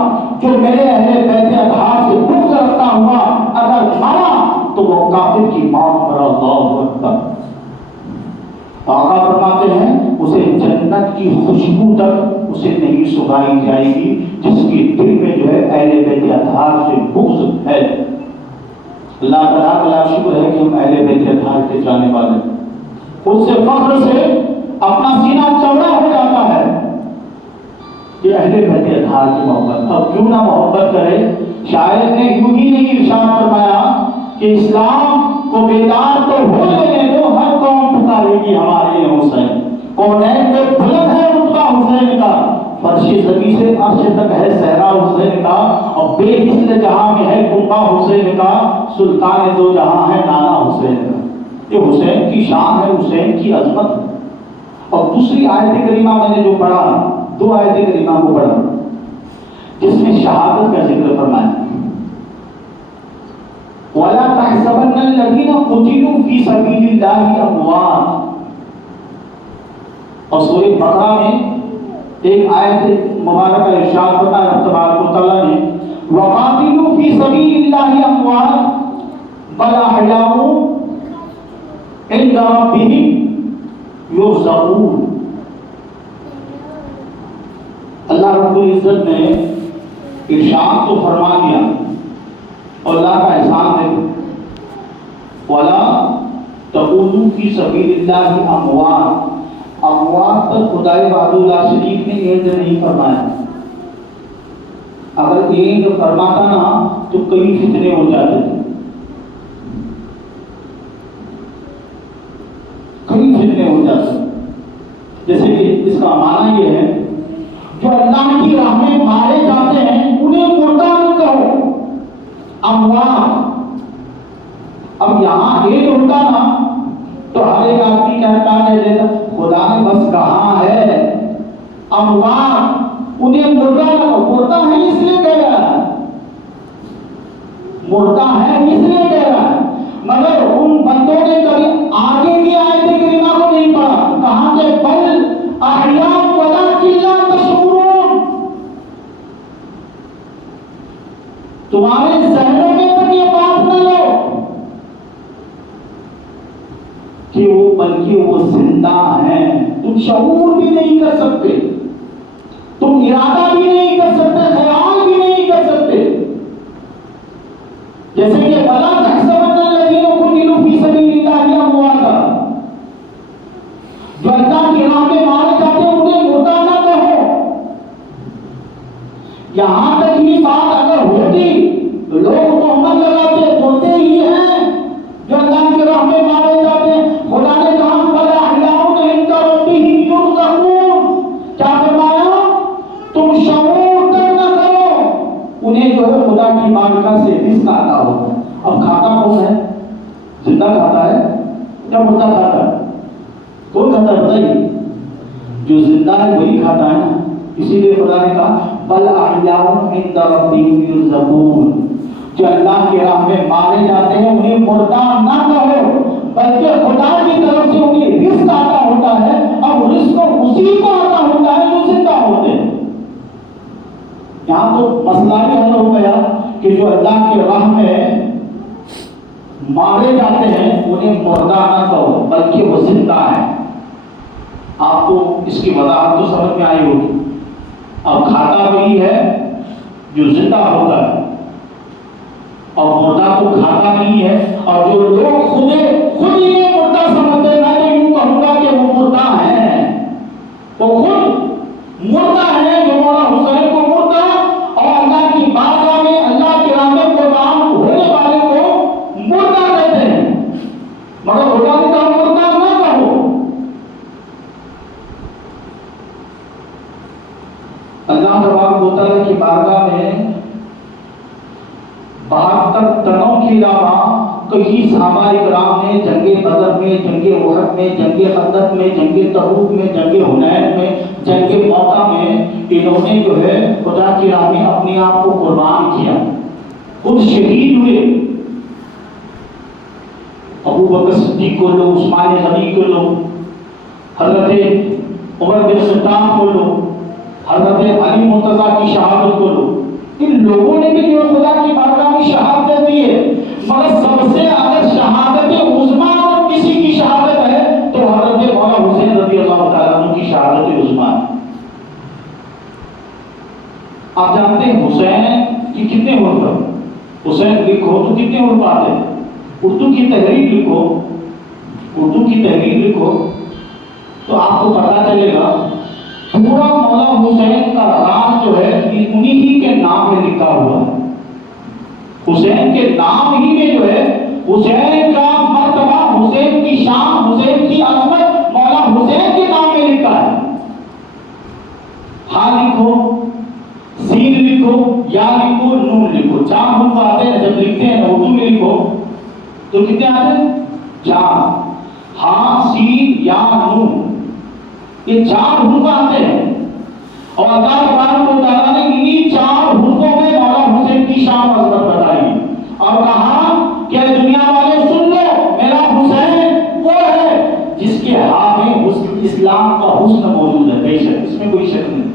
جو میرے اہل بیت اطہار سے بغض رکھتا ہوا اگر مرا تو وہ کافر کی موت مرا. اللہ اکبر. آقا فرماتے ہیں اسے جنت کی خوشبو تک اسے نہیں سنگھائی جائے گی جس کی دل میں جو ہے اہل بیت اطہار سے بغض ہے. اللہ تعالیٰ کا شکر ہے کہ ہم اہل بیت اطہار کے جانے والے ہیں. ان سے فخر سے اپنا سینہ چوڑا ہو جاتا ہے. یہ اہل بیت اطہار کی محبت. اب کیوں نہ محبت کرے. شاعر نے یوں ہی نہیں ارشاد فرمایا کہ اسلام کو بیدار تو ہو لینے دو، ہر قوم پکارے گی ہمارے حسین. کونین میں بلند ہے رتبہ حسین کا، فرش زمین سے عرش تک ہے صحرا حسین کا، اور بے مثل جہاں میں ہے کنبہ حسین کا، سلطان دو جہاں ہے نانا حسین کا. یہ حسین کی شان ہے، حسین کی عظمت ہے. اور دوسری آیت کریمہ میں نے جو پڑھا، دو آیت کریمہ کو پڑھا جس میں شہادت کا ذکر فرمایا وَلَا تَحْسَبَنَّ الَّذِينَ قُتِلُوا فِي سَبِيلِ اللَّهِ أَمْوَاتٌ. اور سورہ بقرہ میں ایک آیت مبارکہ ارشاد فرمایا رب تبارک و تعالیٰ نے وَقَاتِلُوا فِي سَبِيلِ اللَّهِ أَمْوَاتٌ بَلْ أَحْيَاءٌ عِندَ رَبِّهِمْ يُرْزَقُونَ. اللہ رب العزت نے ارشاد تو فرما دیا اور اللہ کا احسان ہے وَلَا تَقُولُوا فِي سَبِيلِ اللَّهِ أَمْوَاتٌ. اموات پر خدائے وحدہ اللہ شریف نے اینڈ نہیں فرمایا. اگر اینڈ فرماتا نا تو کئی فتنے ہو جاتے تھے، کئی فتنے ہو جاتے. جیسے کہ اس کا معنی یہ ہے جو اللہ کی راہ میں مارے جاتے ہیں انہیں مردہ نہ کہو، اموات. اب یہاں ایک ہوتا نا تو ہر ایک آدمی کہتا ہے خدا نے بس کہا ہے اموات، انہیں مردہ نہ کہو. مردہ ہے اس لیے کہہ رہا ہے، مردہ ہے اس لیے کہہ رہا ہے. مگر ان بندوں نے کبھی آگے کی آیت کریمہ کو نہیں پڑھا. کہاں کہ بل احیاء ولکن لا تشعرون. تمہارے ذہنوں میں تک یہ بات نہ لو کہ وہ بلکہ وہ زندہ ہیں. تم شعور بھی نہیں کر سکتے، تم ارادہ بھی نہیں کر سکتے، خیال بھی نہیں کر سکتے. جیسے کہ وَلَا تَحْسَبَنَّ الَّذِينَ قُتِلُوا فِي سَبِيلِ اللَّهِ أَمْوَاتًا. جو اللہ کی راہ میں مارے جاتے ہیں انہیں مردہ نہ کہو. یہاں تک یہ بات اگر ہوتی تو لوگ تہمت لگاتے بولتے ہی ہیں جو اللہ کی راہ میں مارے جاتے ہیں. خدا نے کہا بل احیاء عند ربهم يرزقون. کیا فرمایا؟ تم شعور تک نہ کرو، انہیں جو ہے خدا کی بارگاہ سے رزق عطا ہوتا ہے. اب کھاتا کون ہے؟ زندہ کھاتا ہے یا مردہ کھاتا ہے؟ کون کھاتا ہے بتائیے؟ جو زندہ ہے وہی کھاتا ہے نا. اسی لیے خدا نے کہا بل احیاء عند ربهم یرزقون، جو اللہ کی راہ میں مارے جاتے ہیں انہیں مردہ نہ کہو، بلکہ خدا کی طرف سے انہیں رزق عطا ہوتا ہے، اور رزق اسی کو عطا ہوتا ہے جو زندہ ہوتے ہیں۔ یہاں تو مسئلہ ہی حل ہو گیا کہ جو اللہ کی راہ میں مارے جاتے ہیں انہیں مردہ نہ کہو بلکہ وہ زندہ ہیں۔ آپ کو اس کی وضاحت تو سمجھ میں آئی ہوگی۔ اب کھاتا وہی ہے جو زندہ ہوتا ہے، اور مردہ کو کھاتا نہیں ہے، اور جو لوگ خود ہی مردہ سمجھتے ہیں، میں تو یوں کہوں گا کہ وہ مردہ ہیں، وہ خود مردہ ہیں جو مولا حسین کو مردہ اور اللہ کی بارگاہ میں اللہ کے راہ میں قربان ہونے والے کو مردہ کہتے ہیں، مگر خدا نے کہا مردہ نہ کہو۔ اللہ تبارک و تعالیٰ کی بارگاہ میں 72 تنوں کے علاوہ کئی صحابہ کرام نے جنگ بدر میں، جنگ احد میں، جنگ خندق میں، جنگ تبوک میں، جنگ حنین میں، جنگ موتا میں انہوں نے جو ہے خدا کی راہ میں اپنے آپ کو قربان کیا، خود شہید ہوئے۔ ابو بکر صدیق کو لو، عثمان غنی کو لو، حضرت عمر بن خطاب کو لو، حضرت علی مرتضیٰ کی شہادت کو لو، ان لوگوں نے بھی جو خدا کی بارگاہ میں شہادت دی ہے، مگر سب سے اگر شہادت عظمیٰ اور کسی کی شہادت ہے تو حضرت مولا حسین رضی اللہ تعالیٰ عنہ کی شہادت عظمیٰ۔ آپ جانتے ہیں حسین کی کتنے حروف؟ حسین لکھو تو کتنے حروف آتے ہیں؟ اردو کی تحریر لکھو، اردو کی تحریر لکھو تو آپ کو پتا چلے گا پورا مولا حسین کا راز جو ہے انہی ہی کے نام میں لکھا ہوا ہے۔ حسین کے نام ہی میں جو ہے حسین کا مرتبہ، حسین کی شان، حسین کی عظمت مولا حسین کے نام میں لکھا ہے۔ ہاں لکھو، سین لکھو، یا لکھو، نون لکھو، 4 حروف آتے ہیں جب لکھتے ہیں اردو میں لکھو تو کتنے آتے ہیں؟ 4، ہاں، سین، یا، نون، یہ 4 حروف آتے ہیں، اور اللہ تبارک و تعالیٰ نے انہی 4 حروفوں میں مولا حسین کی شان و عظمت بتائی اور کہا کہ دنیا والے سن لو، میرا حسین وہ ہے جس کے ہاتھ میں اسلام کا حسن موجود ہے، بے شک اس میں کوئی شک نہیں۔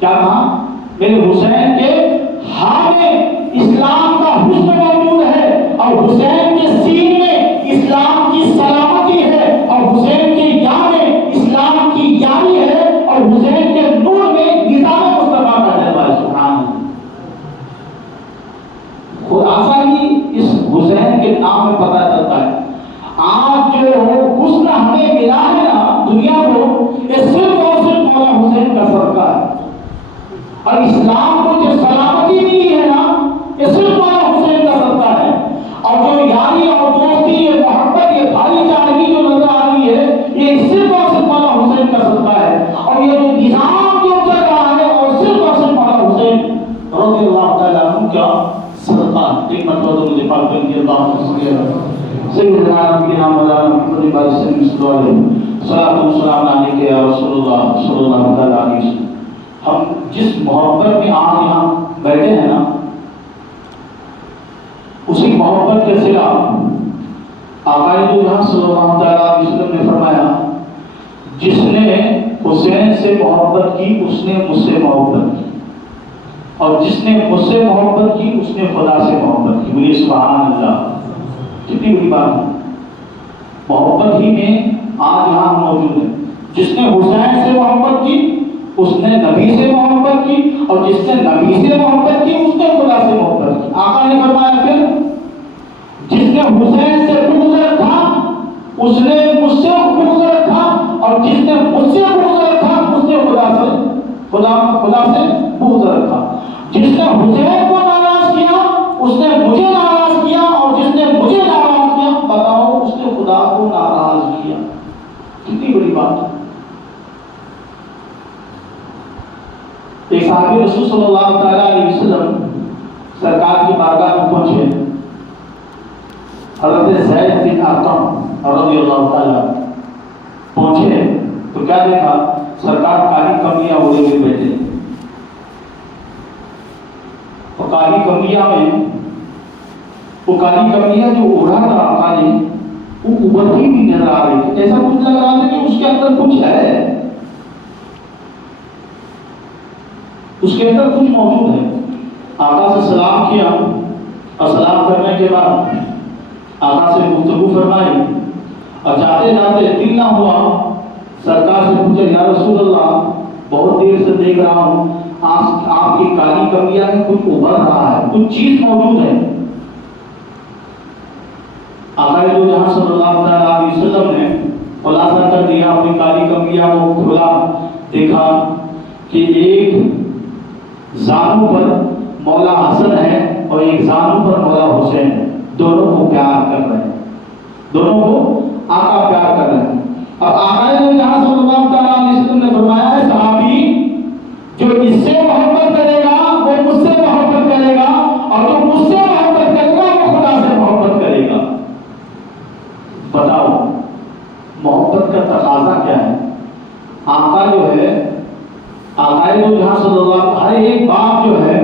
کیا کہا؟ میرے حسین کے ہاتھ میں اسلام کا حسن موجود ہے، اور حسین کے سین میں اسلام کی سلامتی ہے، اور حسین کے یا میں اسلام کی یاری ہے، اور حسین کے نور میں نظام مصطفیٰ کا جلوہ ہے۔ سبحان اللہ۔ خلاصہ ہی اس حسین کے نام میں پتہ چلتا ہے۔ آج جو حسن ہمیں ملا ہے نا دنیا کو، یہ صرف اور صرف مولا حسین کا صدقہ ہے، اور اسلام کو جو سلامتی ملی ہے نا یہ صرف مولا حسین کا صدقہ ہے، اور جو یاری اور دوستی، یہ محبت، یہ بھائی چارگی جو نظر آ رہی ہے یہ صرف اور صرف مولا حسین کا صدقہ ہے، اور یہ جو نظام جو چل رہا ہے اور صرف مولا حسین رضی اللہ تعالیٰ عنہ کا صدقہ۔ ایک مرتبہ تو مجھے پاک بن کے اللہ سیدنا نبینا مولانا محمد صلی اللہ علیہ وسلم صلاۃ و سلام علیک یا رسول اللہ صلی اللہ علیہ وسلم۔ ہم جس محبت میں آج یہاں بیٹھے ہیں نا اسی محبت کے صلہ آقا دو جہاں صلی اللہ علیہ وسلم نے فرمایا جس نے حسین سے محبت کی اس نے مجھ سے محبت کی، اور جس نے مجھ سے محبت کی اس نے خدا سے محبت کی۔ بولیے سبحان اللہ۔ کتنی بڑی بات ہے، محبت ہی میں آج یہاں موجود ہے۔ جس نے حسین سے محبت کی اس نے نبی سے محبت کی، اور جس نے نبی سے محبت کی اس نے خدا سے محبت کی۔ آقا نے فرمایا پھر جس نے حسین سے بغض رکھا اس نے مجھ سے بغض رکھا، اور جس نے مجھ سے بغض رکھا اس نے خدا سے بغض رکھا۔ جس نے حسین کو ناراض کیا اس نے مجھے ناراض کیا، اور جس نے مجھے ناراض کیا بتاؤ اس نے خدا کو ناراض کیا۔ کتنی بڑی بات ہے۔ ایک صحابی رسول صلی اللہ تعالیٰ علیہ وسلم سرکار کی بارگاہ میں پہنچے، حضرت زید بن ارقم رضی اللہ تعالیٰ پہنچے تو کیا دیکھا؟ سرکار کالی کمیاں اڑے ہوئے بیٹھے، کالی کمیا میں وہ کالی کمیا جو اڑا تھا آقا نے وہ ابھرتی بھی نظر آ رہی تھی، ایسا کچھ لگ رہا تھا کہ اس کے اندر کچھ ہے، اس کے اندر کچھ موجود ہے۔ آقا سے سلام کیا اور سلام کرنے کے بعد آقا سے گفتگو فرمائی اور جاتے جاتے دل نہ ہوا سرکار سے پوچھا یا رسول اللہ بہت دیر سے دیکھ رہا ہوں آپ کی کالی کمیا میں کچھ ابھر رہا ہے، کچھ چیز موجود ہے۔ آقا جو جہاں صلی اللہ علیہ وسلم نے خلاصہ کر دیا اپنی کالی کمیا کو کھولا، دیکھا کہ ایک زانو پر مولا حسن ہے اور ایک زانو پر مولا حسین ہے، دونوں کو پیار کر رہے ہیں، دونوں کو آقا پیار کر رہے ہیں۔ اب آقا جہاں صلی اللہ علیہ وسلم نے فرمایا ہے صحابی جو اس سے محبت کرے گا وہ مجھ سے محبت کرے گا اور جو مجھ سے محبت کرے گا وہ خدا سے محبت کرے گا۔ بتاؤ محبت کا تقاضا کیا ہے؟ آقا جو ہے آقا جو جہاں صلی اللہ ہر ایک باپ جو ہے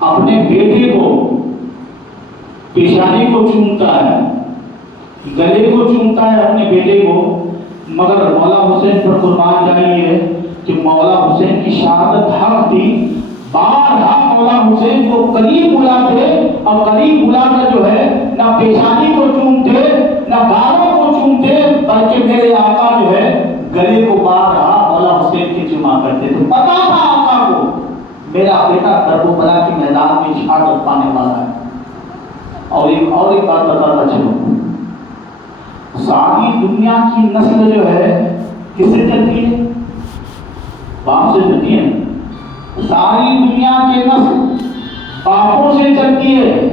اپنے بیٹے کو پیشانی کو چومتا ہے، گلے کو چومتا ہے اپنے بیٹے کو، مگر مولا حسین پر قربان جائیے کہ مولا حسین کی شہادت حق تھی، بارہا مولا حسین کو قریب بلاتے اور قریب بلا کر جو ہے نہ پیشانی کو چومتے نہ گالوں کو چومتے بلکہ میرے آقا جو ہے گلے کو بارہا مولا حسین کے چوما کرتے تھے۔ پتا تھا آقا کو میرا بیٹا کربلا کے میدان میں شہادت پانے والا ہے۔ اور ایک بات بتاتا چلو، ساری دنیا کی نسل جو ہے کس سے چلتی ہے؟ باپ سے چلتی ہے۔ ساری دنیا کی نسل باپوں سے چلتی ہے،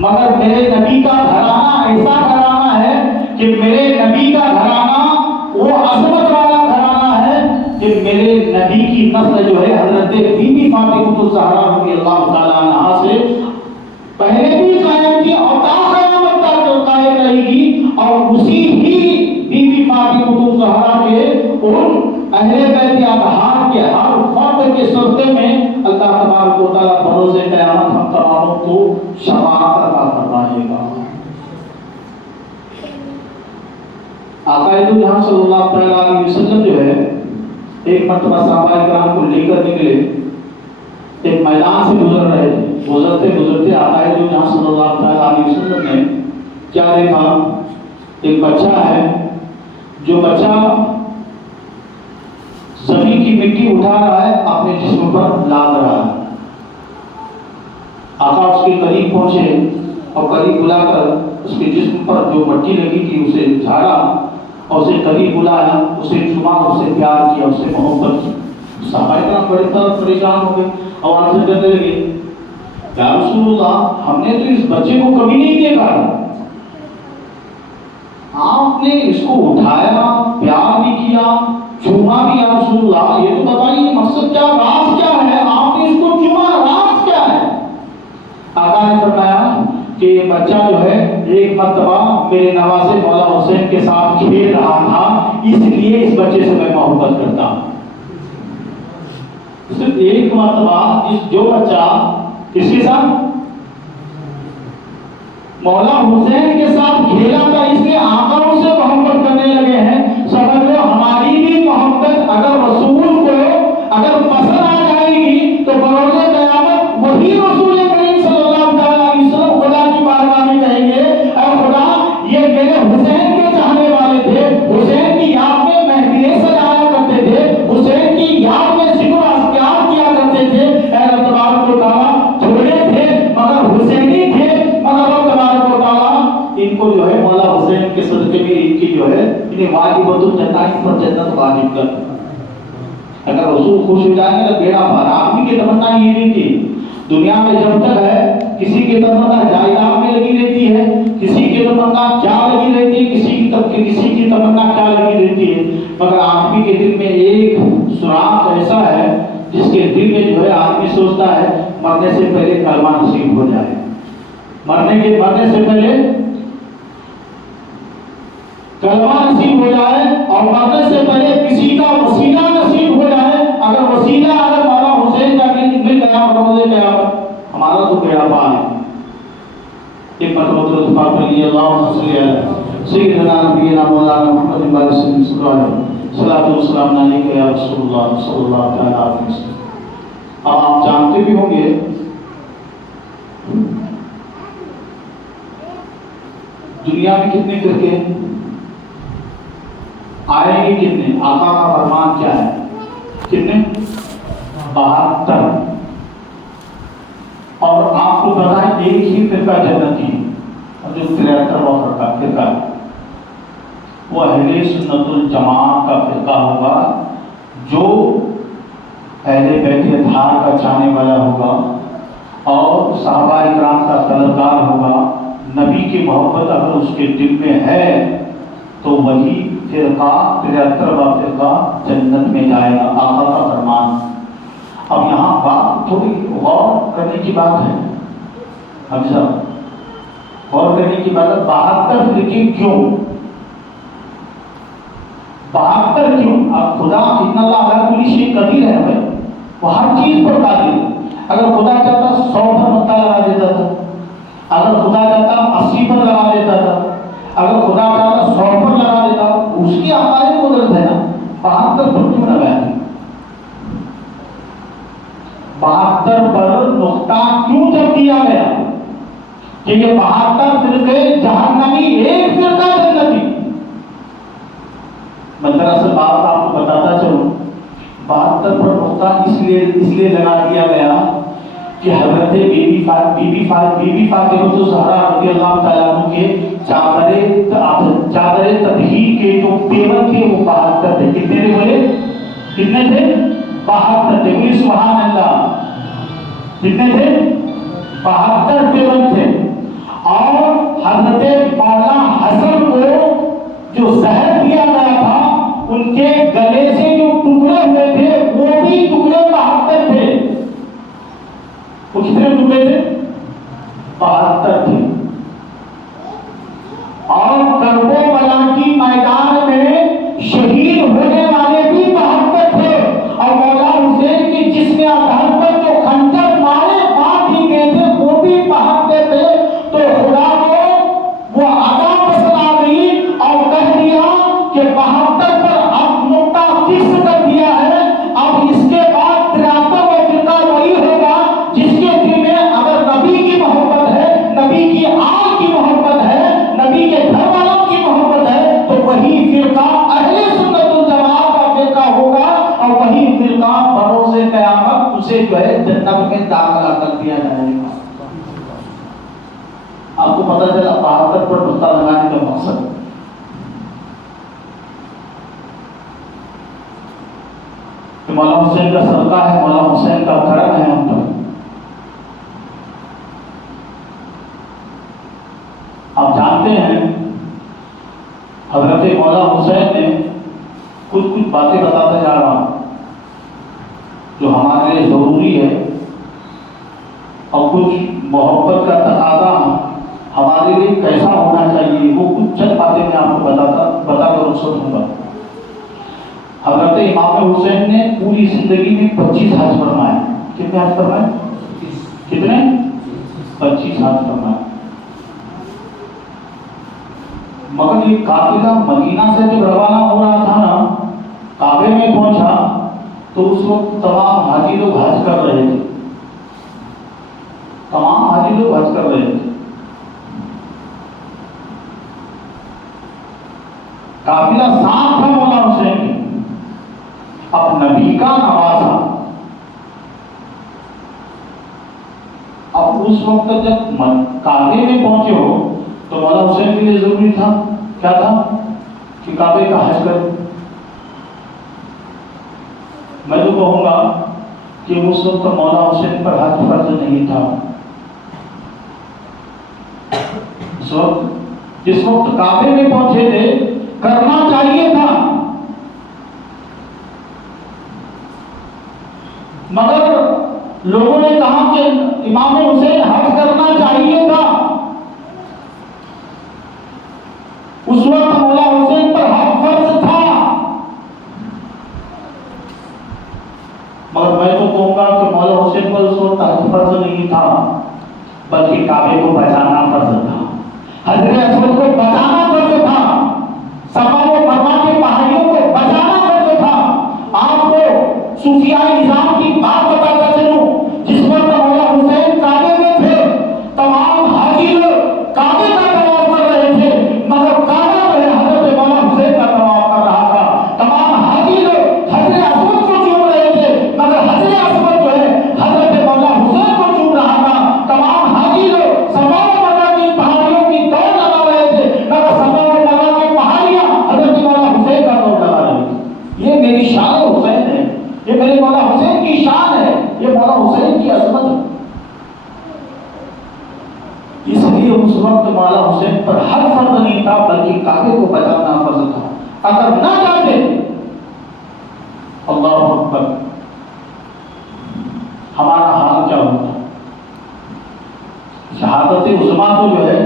مگر میرے نبی کا گھرانہ ایسا گھرانہ ہے کہ میرے نبی کا گھرانہ وہ عظمت والا گھرانہ ہے کہ میرے نبی کی نسل جو ہے حضرت بی بی فاطمہ الزہرا رضی اللہ تعالی عنہا سے پہلے بھی قائم تھی اور تا قیامت تک قائم رہے گی، اور اسی ہی بی بی فاطمہ الزہرا کے ان اہل بیت اطہار کے ہر فرد کے صدقے میں اللہ تبارک و تعالیٰ بروز قیامت ہم تمام کو شفاعت عطا فرمائے گا۔ آقا جہاں صلی اللہ علیہ وسلم جو ہے ایک مرتبہ صحابہ کرام کو لے کر نکلے، ایک میدان سے گزر رہے تھے، گزرتے گزرتے آقا جہاں صلی اللہ علیہ وسلم نے کیا دیکھا؟ ایک بچہ ہے، جو بچہ زمین کی مٹی اٹھا رہا ہے اپنے جسم پر لاد رہا ہے۔ آقا اس کے قریب پہنچے اور قریب بلا کر اس کے جسم پر جو مٹی لگی تھی اسے جھاڑا اور اسے قریب بلایا، اسے چوما، اسے پیار کیا، اسے محبت کی۔ صحابہ کرام بڑے پریشان ہو گئے، آواز سے کہنے لگے یا رسول اللہ ہم نے تو اس بچے کو کبھی نہیں دیکھا، آپ نے اس کو اٹھایا، پیار بھی کیا، چوما بھی، یا رسول اللہ یہ تو بتائیے مقصد کیا، راز کیا ہے، آپ نے اس کو چوما، راز کیا ہے؟ آقا نے فرمایا کہ یہ بچہ جو ہے ایک مرتبہ میرے نواسے مولا حسین کے ساتھ کھیل رہا تھا، اس لیے اس بچے سے میں محبت کرتا ہوں۔ صرف ایک مرتبہ جو بچہ کس کے ساتھ؟ مولا حسین کے ساتھ کھیلا تھا، اس لیے آقا ان سے محبت کرنے لگے ہیں۔ سمجھ لو ہماری بھی محبت اگر رسول کو اگر پسند آ جائے گی تو بروز قیامت وہی رسول کریم صلی اللہ علیہ وسلم خدا کی بارگاہ میں کہیں گے اے خدا یہ میرے حسین کے چاہنے والے تھے، حسین کی یاد میں محفلیں سجایا کرتے تھے، حسین کی یاد میں ذکر و اذکار کیا کرتے تھے، اے رب تبارک و تعالیٰ تھوڑے تھے مگر حسینی تھے، مگر رب تبارک و تعالیٰ ان کو جو ہے مولا حسین کے صدقے میں ان کی جو ہے انہیں واجبۃ الجنت پر جنت واجب کر۔ اگر رسول خوش ہو جائیں گے تو بیڑا پار۔ آدمی کی تمنا یہ نہیں تھی، دنیا میں جب تک ہے کسی کی تمنا جائیداد میں لگی رہتی ہے، کسی کی تمنا کیا لگی رہتی ہے، کسی کی تمنا کیا لگی رہتی ہے، مگر آدمی کے دل میں ایک سراغ ایسا ہے جس کے دل میں جو ہے آدمی سوچتا ہے مرنے سے پہلے کلمہ نصیب ہو جائے، مرنے سے پہلے کلمہ نصیب ہو جائے اور مرنے سے پہلے کسی کا وسیلہ نصیب ہو جائے۔ اگر وسیلہ مولا حسین کا مل گیا بروز قیامت پڑھیے اللہم صلی علی سیدنا نبینا مولانا محمد صلی اللہ علیہ وسلم والسلام علیکم یا رسول اللہ صلی اللہ علیہ وسلم۔ اب آپ جانتے بھی ہوں گے دنیا میں کتنے فرقے ہیں، آئیں گے کتنے، آقا کا فرمان کیا ہے، کتنے؟ 72۔ اور آپ کو پتا ہے ایک ہی فرقہ جنتی اور جو 73واں فرقہ وہ اہل سنت الجماعت کا فرقہ ہوگا، جو اہل بیت اطہار کا چاہنے والا ہوگا اور صحابہ اکرام کا طلبگار ہوگا۔ نبی کی محبت اگر اس کے دل میں ہے تو وہی فرقہ 73واں فرقہ جنت میں جائے گا، آقا کا فرمان۔ اب یہاں بات تھوڑی غور کرنے کی بات ہے، اچھا غور کرنے کی بات ہے، 72 فرقے کیوں؟ 72 کیوں؟ اب خدا ان اللہ علی کل شیء قدیر ہے بھائی، وہ ہر چیز پر قادر ہے۔ اگر خدا چاہتا 100 پر مکہ لگا دیتا تھا، اگر خدا چاہتا 80 پر لگا دیتا تھا، اگر خدا چاہتا 100 پر لگا دیتا، اس کی ہماری قدرت ہے نا، 72 پر کیوں لگایا؟ 72 پر نقطہ کیوں جب دیا گیا کہ یہ 72 فرقے جہنمی، ایک فرقہ جنتی؟ میں دراصل بات آپ کو بتاتا چلوں، 72 پر نقطہ اس لیے لگا دیا گیا کہ حضرت بی بی فاطمہ الزہرا رضی اللہ تعالیٰ عنہ کے چادر تطہیر کے جو پیون تھے وہ 72 تھے۔ کتنے تھے بولے؟ کتنے تھے؟ 72 تھے۔ بولیے سبحان اللہ۔ کتنے تھے؟ 72 پیون تھے۔ اور حضرت مولا حسن کو جو زہر دیا گیا تھا، ان کے گلے سے جو ٹکڑے ہوئے تھے وہ بھی ٹکڑے 72 تھے۔ وہ کتنے ٹکڑے تھے؟ 72 تھے۔ اور کربلا کی میدان میں شہید ہونے والے بھی 72 تھے۔ اور مولا حسین کی جسم اطہر پر جو خنجر مارے مار دی گئے تھے وہ بھی 72 تھے۔ تو خدا کو وہ عطا پسند آ گئی اور کہہ دیا کہ 72 پر اب نقطہ فکس کر دیا ہے، اب اس کے بعد 73واں فرقہ وہی ہوگا جس کے دل میں اگر نبی کی محبت ہے، نبی کی آل کی محبت ہے، نبی کے گھر والوں کی محبت ہے، تو وہی فرقہ اہل سنت الجماعت کا فرقہ ہوگا اور وہی فرقہ بروز قیامت اسے جو ہے جنت میں داخلہ کر دیا جائے گا۔ آپ کو پتہ چلا 72 پر نقطہ لگانے کا مقصد کہ مولا حسین کا صدقہ ہے، مولا حسین کا کرم ہے ہم پر۔ آپ جانتے ہیں حضرت مولا حسین نے کچھ باتیں بتاتا جا رہا ہوں جو ہمارے لیے ضروری ہے، اور کچھ محبت کا تقاضا ہمارے لیے کیسا ہونا چاہیے، وہ کچھ چند باتیں میں آپ کو بتا کر رخصت ہوں گا۔ حضرت امام حسین نے پوری زندگی میں 25 حج فرمائے۔ کتنے حج فرمائے؟ کتنے؟ 25 حج فرمائے۔ مگر یہ قافلہ مدینہ سے جب روانہ ہو رہا تھا نا، کعبے میں پہنچا تو اس وقت تمام حاجی لوگ حج کر رہے تھے، تمام حاجی لوگ حج کر رہے تھے۔ قافلہ ساتھ تھا مولا حسین کے، اب نبی کا نوازا۔ اب اس وقت جب کعبے میں پہنچے ہو تو مولا حسین کے لیے ضروری تھا کیا تھا کہ کعبے کا حج کرے۔ میں تو کہوں گا کہ اس وقت مولا حسین پر حج فرض نہیں تھا۔ جس وقت کعبے میں پہنچے تھے کرنا چاہیے تھا، مگر لوگوں نے کہا کہ امام حسین حج کرنا چاہیے تھا۔ اس وقت مولا حسین پر حج فرض تھا، مگر میں تو کہوں گا کہ مولا حسین پر اس وقت حج فرض نہیں تھا، بلکہ کعبے کو بچانا فرض تھا۔ حضرت اسود کو بچانا فرض تھا، صفا و مروا کی پہاڑیوں کو بچانا فرض تھا۔ آپ کو صوفیائی نظام کی بات بتاتا چلوں، جس وقت مولا حسین کعبے میں تھے، تمام حاجی لوگ کعبے کا طواف کر رہے تھے، مگر کعبہ جو ہے حضرت مولا حسین کا طواف کر رہا تھا۔ تمام حاجی لوگ حضرت اسود کو چوم رہے تھے، مگر حضرت اسود جو ہے حضرت مولا حسین کو چوم رہا تھا۔ تمام حاجی لوگ صفا و مروا کی پہاڑیوں کی دوڑ لگا رہے تھے، مگر صفا و مروا کی پہاڑیاں حضرت مولا حسین کا دوڑ لگا رہے تھے۔ یہ میری شان حسین ہے، یہ میرے مولا حسین کی شان ہے، یہ مولا حسین کی عظمت ہے۔ اس لیے اس وقت مولا حسین پر ہر فرض نہیں تھا، بلکہ کعبے کو بچانا فرض تھا۔ اگر نہ جاتے، اللہ اکبر، ہمارا حال کیا ہوتا؟ شہادت عظمیٰ تو جو ہے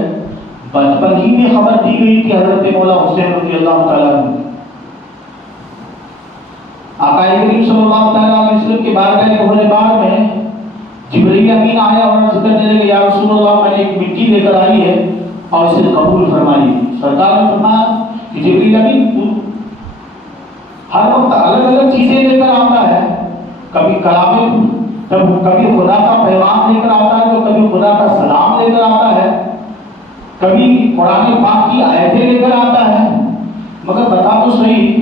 بچپن ہی میں خبر دی گئی تھی حضرت مولا حسین رضی اللہ تعالیٰ عنہ۔ آقا کریم صلی اللہ تعالیٰ علیہ وسلم کے بارگاہ کہنبار میں جبرائیل امین آیا اور عرض کرنے لگے، یا رسول اللہ، میں نے ایک مٹی لے کر آئی ہے اور اسے قبول فرمائیے۔ سرکار نے فرمایا کہ جبرائیل امین ہر وقت الگ الگ چیزیں لے کر آتا ہے، کبھی کلام، کبھی خدا کا پیغام لے کر آتا ہے، تو کبھی خدا کا سلام لے کر آتا ہے، کبھی قرآن پاک کی آیتیں لے کر آتا ہے، مگر بتا تو صحیح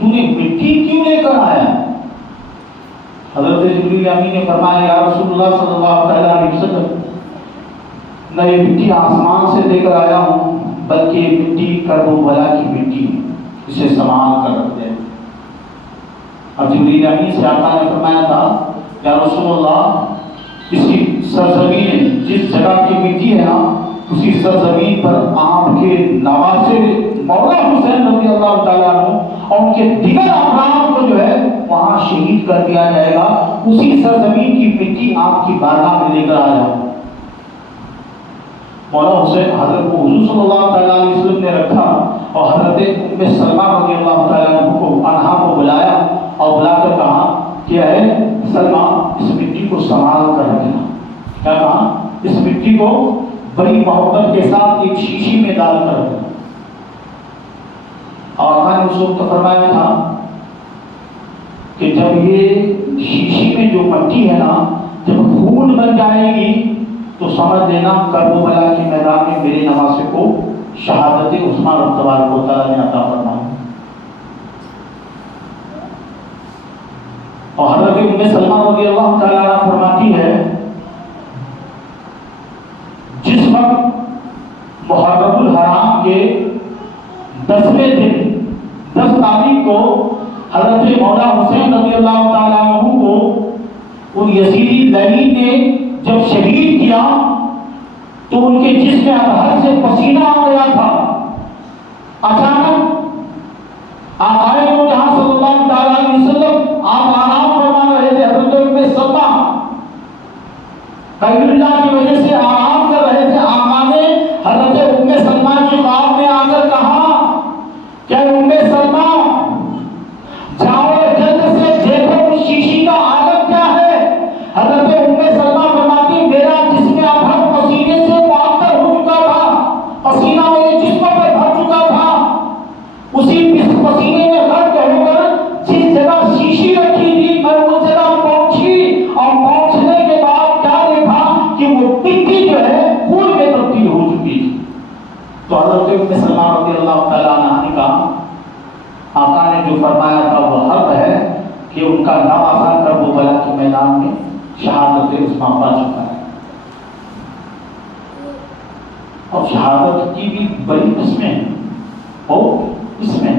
تو نے مٹی کیوں لے کر آیا؟ حضرت جبرائیل امین نے فرمایا، یا رسول اللہ صلی اللہ علیہ وسلم، میں یہ مٹی آسمان سے لے کر آیا ہوں، بلکہ یہ مٹی کربلا کی مٹی، اسے سنبھال کر رکھ دیں۔ اور جبرائیل امین سے آقا نے فرمایا تھا، یا رسول اللہ، اسی سرزمین، جس جگہ کی مٹی ہے نا، اسی سرزمین پر آپ کے نواسے مولا حسین رضی اللہ تعالیٰ عنہ اور ان کے دیگر افراد کو جو ہے وہاں شہید کر دیا جائے گا، اسی سرزمین کی مٹی آپ کی بارگاہ میں لے کر آ جاؤ۔ مولا حسین حضرت کو حضور صلی اللہ تعالیٰ علیہ وسلم نے رکھا اور حضرت ام سلمہ رضی اللہ تعالیٰ عنہ کو بلایا اور بلا کر کہا کہ اے سلمہ، اس مٹی کو سنبھال کر رکھنا۔ کیا کہا؟ اس مٹی کو بڑی محبت کے ساتھ ایک شیشی میں ڈال کر رکھنا۔ اور آقا نے اس وقت فرمایا تھا کہ جب یہ شیشی میں جو مٹی ہے نا، جب خون بن جائے گی تو سمجھ لینا کربلا کے میدان میں میرے نواسے کو شہادت عظمیٰ تبارک و تعالیٰ نے عطا فرمائی۔ اور حضرت ام سلمہ رضی اللہ تعالیٰ عنہ فرماتی ہے، جس وقت محرم الحرام کے 10ویں دن 10 تاریخ کو حضرت مولا حسین رضی اللہ تعالیٰ عنہ کو ان یزیدی لعین نے جب شہید کیا تو ان کے جسم اطہر سے پسینہ آ گیا تھا۔ اچانک آقا دو جہاں صلی اللہ تعالیٰ علیہ وسلم آپ آرام فرما رہے تھے، حضرت ام سلمہ قید اللہ کی وجہ سے آرام کر رہے تھے۔ آقا نے حضرت ام سلمہ کی خواب میں آ کر کہا کہ ام سلمہ، جاؤ جلد سے دیکھو اس شیشی کا عالم کیا ہے۔ حضرت ام سلمہ فرماتی، میرا جسم اطہر پسینے سے معطر ہو چکا تھا، پسینہ میرے جسم پر بھر چکا تھا۔ اسی پسینے میں غرق ہو کر جس جگہ شیشی رکھی تھی میں اس جگہ پہنچی، اور پہنچنے کے بعد کیا دیکھا کہ وہ مٹی جو ہے خون میں تبدیل ہو چکی تھی۔ تو حضرت ام سلمہ رضی اللہ تعالیٰ عنہ نے کہا، آقا نے جو فرمایا تھا وہ حق ہے کہ ان کا نواسا کربلا کے میدان میں شہادت عظمیٰ پا چکا ہے۔ اور شہادت کی بھی بڑی قسمیں ہیں، اور اس میں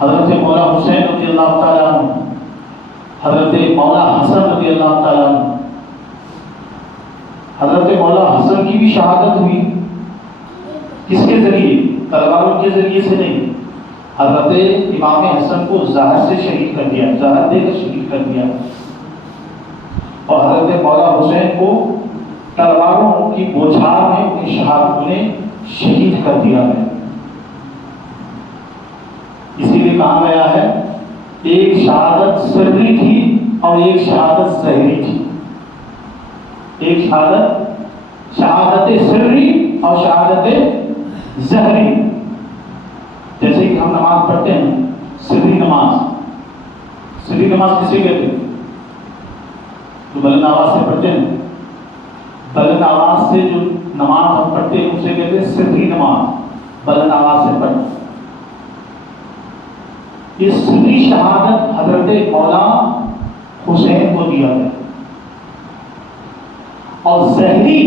حضرت مولا حسین رضی اللہ تعالیٰ عنہ، حضرت مولا حسن رضی اللہ تعالیٰ عنہ، حضرت مولا حسن کی بھی شہادت ہوئی۔ کس کے ذریعے؟ تلواروں کے ذریعے سے نہیں، حضرت امام حسن کو زہر سے شہید کر دیا، زہر دے کر شہید کر دیا۔ اور حضرت مولا حسین کو تلواروں کی بوچھار میں انہیں شہید کر دیا گیا۔ اسی لیے کہا گیا ہے ایک شہادت سری تھی اور ایک شہادت ظاہری تھی۔ ایک شہادت سری اور شہادت ظہری. جیسے کہ ہم نماز پڑھتے ہیں سری نماز کسے کہتے ہیں؟ جو بلند آواز سے پڑھتے ہیں. بلند آواز سے جو نماز ہم پڑھتے ہیں اسے کہتے ہیں سری نماز، بلند آواز سے پڑھنا. یہ سری شہادت حضرت مولا حسین کو دیا گیا، اور ظہری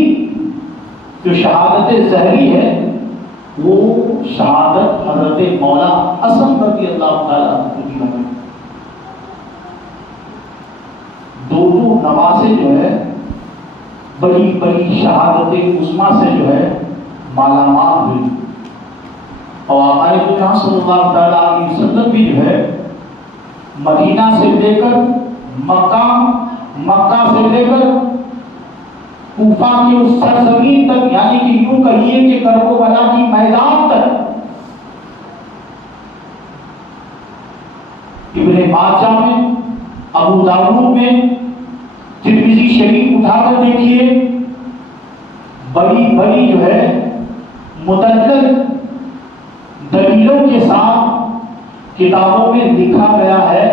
جو شہادت ظہری ہے وہ شہادت حضرت مولا حسن رضی اللہ تعالیٰ کو دیا گیا. دونوں نمازیں جو ہے بڑی بڑی شہادت عظمیٰ سے جو ہے مالا مال ہوئی. اور آقا جہاں صلی اللہ تعالیٰ علیہ وسلم بھی جو ہے مدینہ سے لے کر مکہ سے لے کر کوفہ کی اس سرزمین تک، یعنی کہ یوں کہیے کہ کربلا کی میدان تک، ابن ماجہ میں، ابو داؤد میں، ترمذی شریف اٹھا کر دیکھیے، بڑی بڑی جو ہے مدلل دلیلوں کے ساتھ کتابوں میں لکھا گیا ہے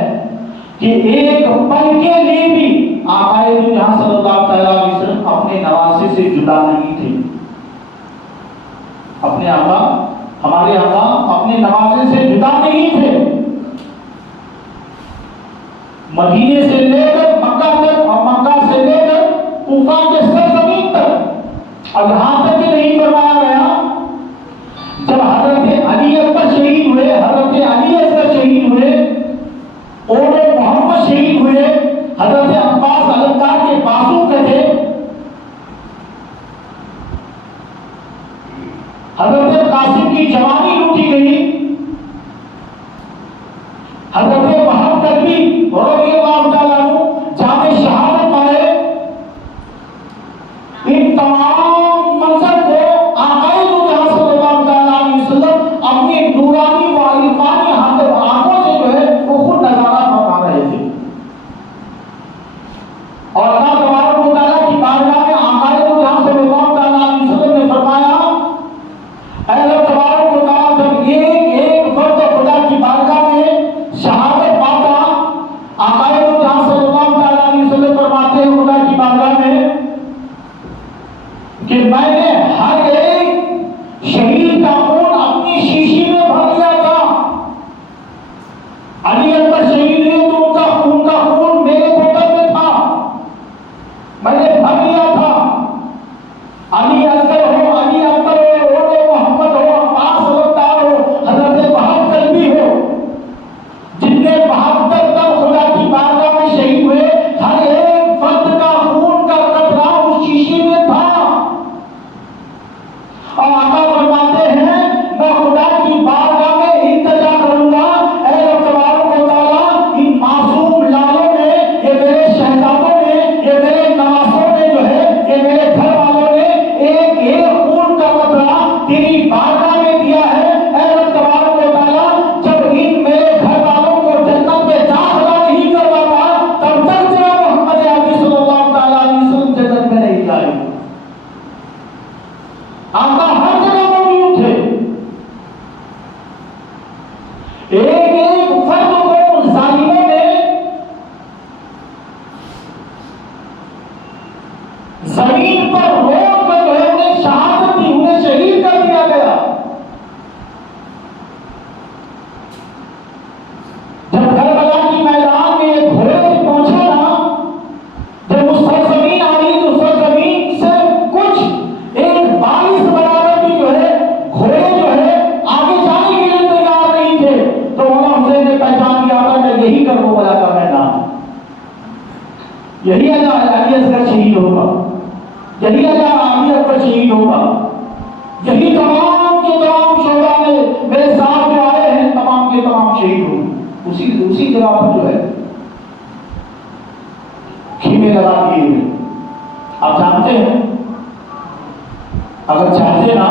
کہ ایک پل کے لیے بھی آقا جہاں صلی اللہ تعالیٰ علیہ وسلم اپنے نواسے سے جدا نہیں تھے. اپنے آقا، ہمارے آقا اپنے نواسے سے جدا نہیں تھے. مدینے سے لے کر مکہ تک اور مکہ سے لے کر کوفہ کے سرزمین تک. اور یہاں تک کہ نہیں فرمایا گیا جب حضرت علی اکبر شہید ہوئے، حضرت علی اصغر شہید ہوئے، اور محمد شہید ہوئے، حضرت عباس علمدار کے بازو کٹے، حضرت قاسم کی جوانی لوٹی گئی، حضرت وہب کلبی رضی اللہ تعالیٰ عنہ جام شہادت پائے. ان تمام منظر کو آقا جہاں صلی اللہ تعالیٰ علیہ وسلم اپنی نورانی و عرفانی آنکھوں سے جو ہے وہ خود نظارہ فرما رہے تھے. اور اللہ تبارک و تعالیٰ کی بارگاہ میں آقا جہاں صلی اللہ تعالیٰ علیہ وسلم نے فرمایا، اے اللہ تبارک و تعالیٰ، جب ایک فرد خدا کی بارگاہ میں شہادت پاتا، آقا جہاں صلی اللہ تعالیٰ علیہ وسلم فرماتے ہیں خدا کی بارگاہ میں کہ میں نے ہر ایک شہید کا خون اپنی شیشی میں بھر لیا تھا. علی اکبر شہید ہوئے تو ان کا خون میرے بوتل میں تھا، میں نے بھر لیا تھا. علی اصغر ہو، علی اکبر ہو، محمد ہو، عباس علمدار ہو، حضرت وہب کلبی ہو، جتنے 72 تن خدا کی بارگاہ میں شہید ہوئے، ہر ایک فرد کا خون کا قطرہ اس شیشی میں تھا. اور آقا فرماتے ہیں میں خدا کی بارگاہ میں التجا کروں گا، اے رب تبارک و تعالیٰ، ان معصوم لالوں نے، یہ میرے شہزادوں نے، یہ میرے نواسوں نے جو ہے، یہ میرے گھر والوں نے ایک ایک خون کا قطرہ تیری بارگاہ میں دیا ہے. اے رب تبارک و تعالیٰ، جب ان میرے گھر والوں کو جنت میں داخلہ نہیں کرواتا تب تک تیرا محمد عربی صلی اللہ تعالیٰ علیہ وسلم جنت میں نہیں جائے. آقا ہر جگہ موجود تھے. ایک ایک فرد کو ظالموں نے زمین پر روڈ پر جو ہے انہیں شہادت دی، انہیں شہید کر دیا گیا. جب کربلا کی میدان میں ایک گھوڑے سے پہنچا نا، جب اس سرزمین آئی تو سرزمین سے کچھ ایک 22 برابر بھی جو ہے گھوڑے جو ہے آگے جانے کے لیے تیار نہیں تھے. تو مولا حسین نے پہچان لیا تھا کہ یہی کربلا کا میدان، یہی علی اصغر شہید ہوگا، یہی علی اکبر شہید ہوگا. یہی تمام کے تمام شہداء نے میرے ساتھ جو آئے ہیں تمام کے تمام شہید ہوں. اسی جگہ پر جو ہے خیمے لگا دیے ہوئے. آپ جانتے ہیں اگر چاہتے نا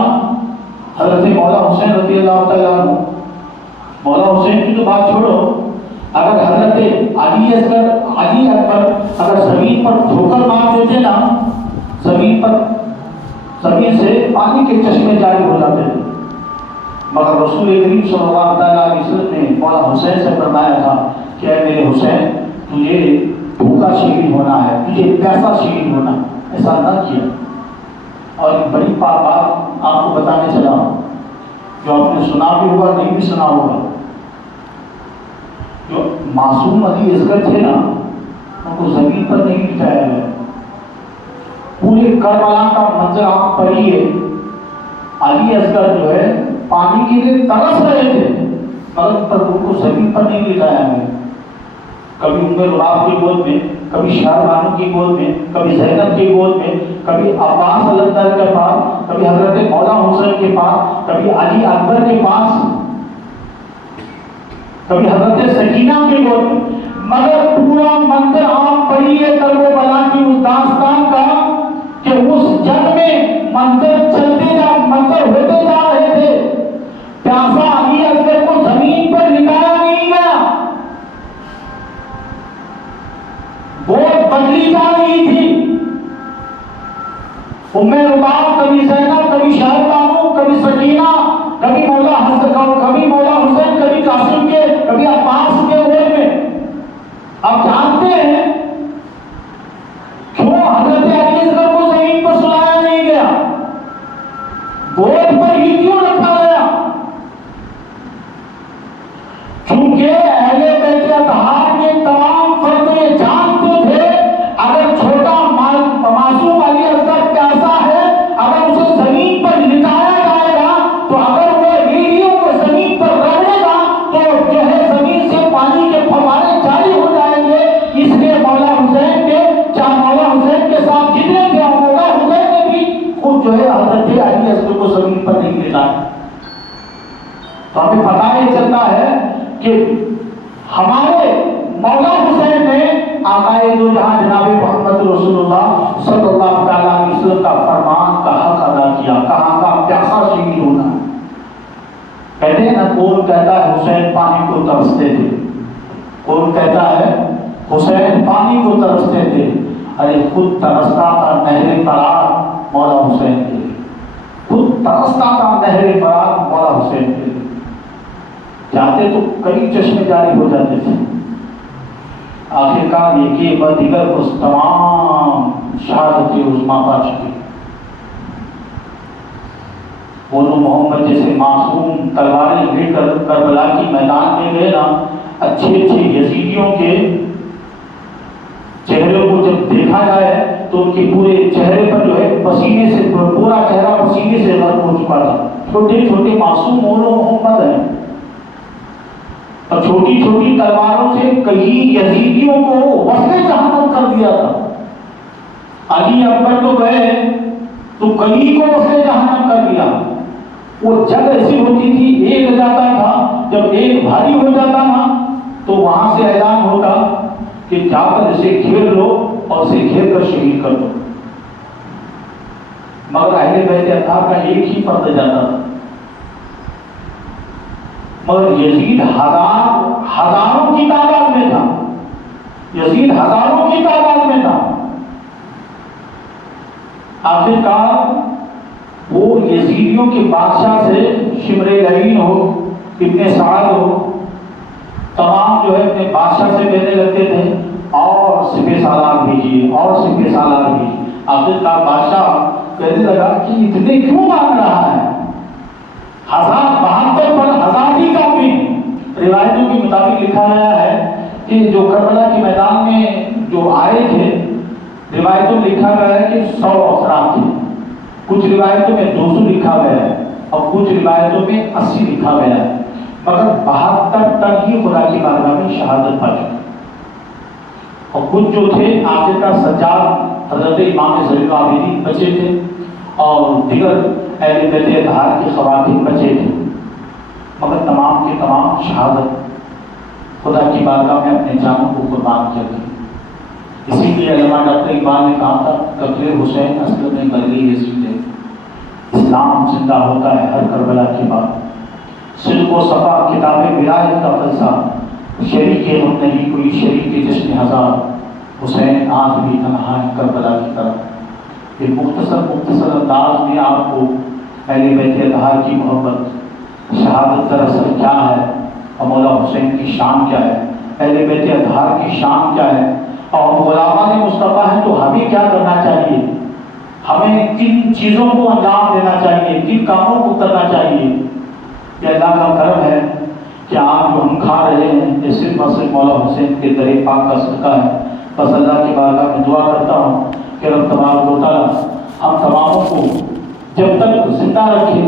حضرت مولا حسین رضی اللہ تعالیٰ عنہ، مولا حسین کی تو بات چھوڑو، اگر حضرت علی اکبر اگر زمین پر ٹھوکر مار دیتے نا زمین پر زمین سے پانی کے چشمے جاری ہو جاتے تھے، مگر رسول کریم صلی اللہ علیہ وسلم نے مولا حسین سے فرمایا تھا کہ اے میرے حسین، تجھے بھوکا شہید ہونا ہے، تجھے پیاسا شہید ہونا، ایسا نہ کیا۔ اور ایک بڑی بات آپ کو بتانے چلا جو آپ نے سنا بھی ہوگا نہیں بھی سنا ہوگا، جو معصوم علی اصغر تھے نا، ان کو زمین پر نہیں بٹھایا گیا۔ پورے کربلا کا منظر آپ پڑھیے، علی اصغر جو ہے پانی کے لیے ترس رہے تھے، مگر ان کو زمین پر نہیں لٹایا گیا۔ کبھی ام لباب کی گود میں، کبھی شاہ بانو کی گود میں، کبھی زینب کی گود میں، کبھی عباس علندر کے پاس، کبھی حضرت مولا حسین کے پاس، کبھی علی اکبر کے پاس، کبھی حضرت سکینہ کے گود میں۔ مگر پورا منظر آپ پڑھیے کربلا کی اس داستان کا کہ اس جنگ میں منظر ہوتے جا رہے تھے، پیاسا علی اصغر کو زمین پر لٹایا نہیں گیا، بہت بدلی جا رہی تھی۔ ام لباب، کبھی زینب، کبھی شاہ بانو، کبھی سکینہ، کبھی مولا حسین، کبھی قاسم کے، کبھی عباس کے گود میں۔ آپ جانتے ہیں کیوں حضرت علی اصغر کو زمین پر سلایا نہیں گیا، گود پر ہی کیوں رکھا گیا؟ چونکہ اہل بیت اطہار کے تمام فرد یہ جانتے تھے اگر چھوٹا معصوم علی اصغر پیاسا ہے، اگر اسے زمین پر لٹایا جائے گا تو اگر وہ ریڑھیوں کو زمین پر رگڑے گا تو جو ہے زمین سے پانی کے فوارے جاری ہو جائیں گے۔ اس لیے مولا حسین کے ساتھ جتنے تھے، مولا حسین نے بھی خود جو ہے حضرت علی اصغر کو زمین پر نہیں لٹایا۔ تو ہمیں پتہ یہ چلتا ہے کہ ہمارے مولا حسین نے آقائے دو جہاں جناب محمد رسول اللہ صلی اللہ علیہ وسلم کا فرمان کا حق ادا کیا، کہاں کا پیاسا شہید ہونا۔ کہتے ہیں نا، کون کہتا ہے حسین پانی کو ترستے تھے، کون کہتا ہے حسین پانی کو ترستے تھے، ارے خود ترستا تھا نہر فرات مولا حسین کے لیے، خود ترستا تھا نہر فرات مولا حسین کے لیے، چاہتے تو کئی چشمے جاری ہو جاتے تھے۔ آخرکار یہ کہ وہ دیگر اس تمام شہادت عظمیٰ پا چکے۔ بولو محمد جیسے معصوم تلواریں لے کر کربلا کی میدان میں گئے نا، اچھے یزیدیوں کے چہرے کو جب دیکھا جائے تو ان کے پورے چہرے پر جو ہے پسینے سے پورا چہرہ پسینے سے غرق ہو چکا تھا۔ چھوٹے چھوٹے معصوم بولو محمد ہیں، اور چھوٹی چھوٹی تلواروں سے کئی یزیدیوں کو وصل جہنم کر دیا تھا۔ علی اکبر تو گئے تو کئی کو وصل جہنم کر دیا۔ وہ جنگ ایسی ہوتی تھی، ایک جاتا تھا، جب ایک بھاری ہو جاتا نا تو وہاں سے اعلان ہوتا کہ جا کر اسے گھیر لو اور اسے گھیر کر شہید کر دو۔ مگر اہل بیت اطہار کا ایک ہی فرد جاتا تھا، مگر یزید ہزاروں کی تعداد میں تھا، یزید ہزاروں کی تعداد میں تھا۔ آخرکار وہ یزیدیوں کے بادشاہ سے شمر لعین ہو، ابن سعد ہو، تمام جو ہے اپنے بادشاہ سے کہنے لگتے تھے اور سپہ سالار بھیجیے اور سپہ سالار بھیجیے۔ آخرکار بادشاہ کہنے لگا کہ اتنے کیوں مانگ رہا ہے، 1072 پر 1000 ہی کافی۔ روایتوں کے مطابق لکھا گیا ہے کہ جو کربلا کے میدان میں جو آئے تھے، روایتوں میں لکھا گیا ہے کہ 100 افراد تھے، کچھ روایتوں میں 200 لکھا گیا ہے اور کچھ روایتوں میں 80 لکھا گیا ہے، مگر 72 تک ہی خدا کی بارگاہ میں شہادت پا چکے۔ اور کچھ جو تھے آخر کا سجاد حضرت امام زین العابدین بچے تھے اور دیگر اہل بیت اطہار کی خواتین بچے تھے، مگر تمام کے تمام شہادت خدا کی بارگاہ میں اپنے جانوں کو قربان کیا تھی۔ اسی لیے علامہ ڈاکٹر اقبال نے کہا تھا، قتل حسین اصل میں بدلی یزید ہے، اسلام زندہ ہوتا ہے ہر کربلا کے بعد۔ صدق و صفا کتاب ولایت کا فلسفہ، شریک غم نہیں کوئی شریک جشن ہزار، حسین آج بھی تنہا ہے کربلا کی طرف۔ کہ مختصر انداز میں آپ کو اہل بیت اطہار کی محبت، شہادت دراصل کیا ہے اور مولا حسین کی شان کیا ہے، اہل بیت اطہار کی شان کیا ہے، اور غلامان مصطفیٰ ہیں تو ہمیں کیا کرنا چاہیے، ہمیں کن چیزوں کو انجام دینا چاہیے، کن کاموں کو کرنا چاہیے۔ یہ اللہ کا کرم ہے کہ آپ جو ہم کھا رہے ہیں یہ صرف اور صرف مولا حسین کے در پاک کا صدقہ ہے۔ بس اللہ کی بارگاہ میں دعا کرتا ہوں کہ رب تبارک و تعالیٰ ہم تماموں کو جب تک زندہ رکھے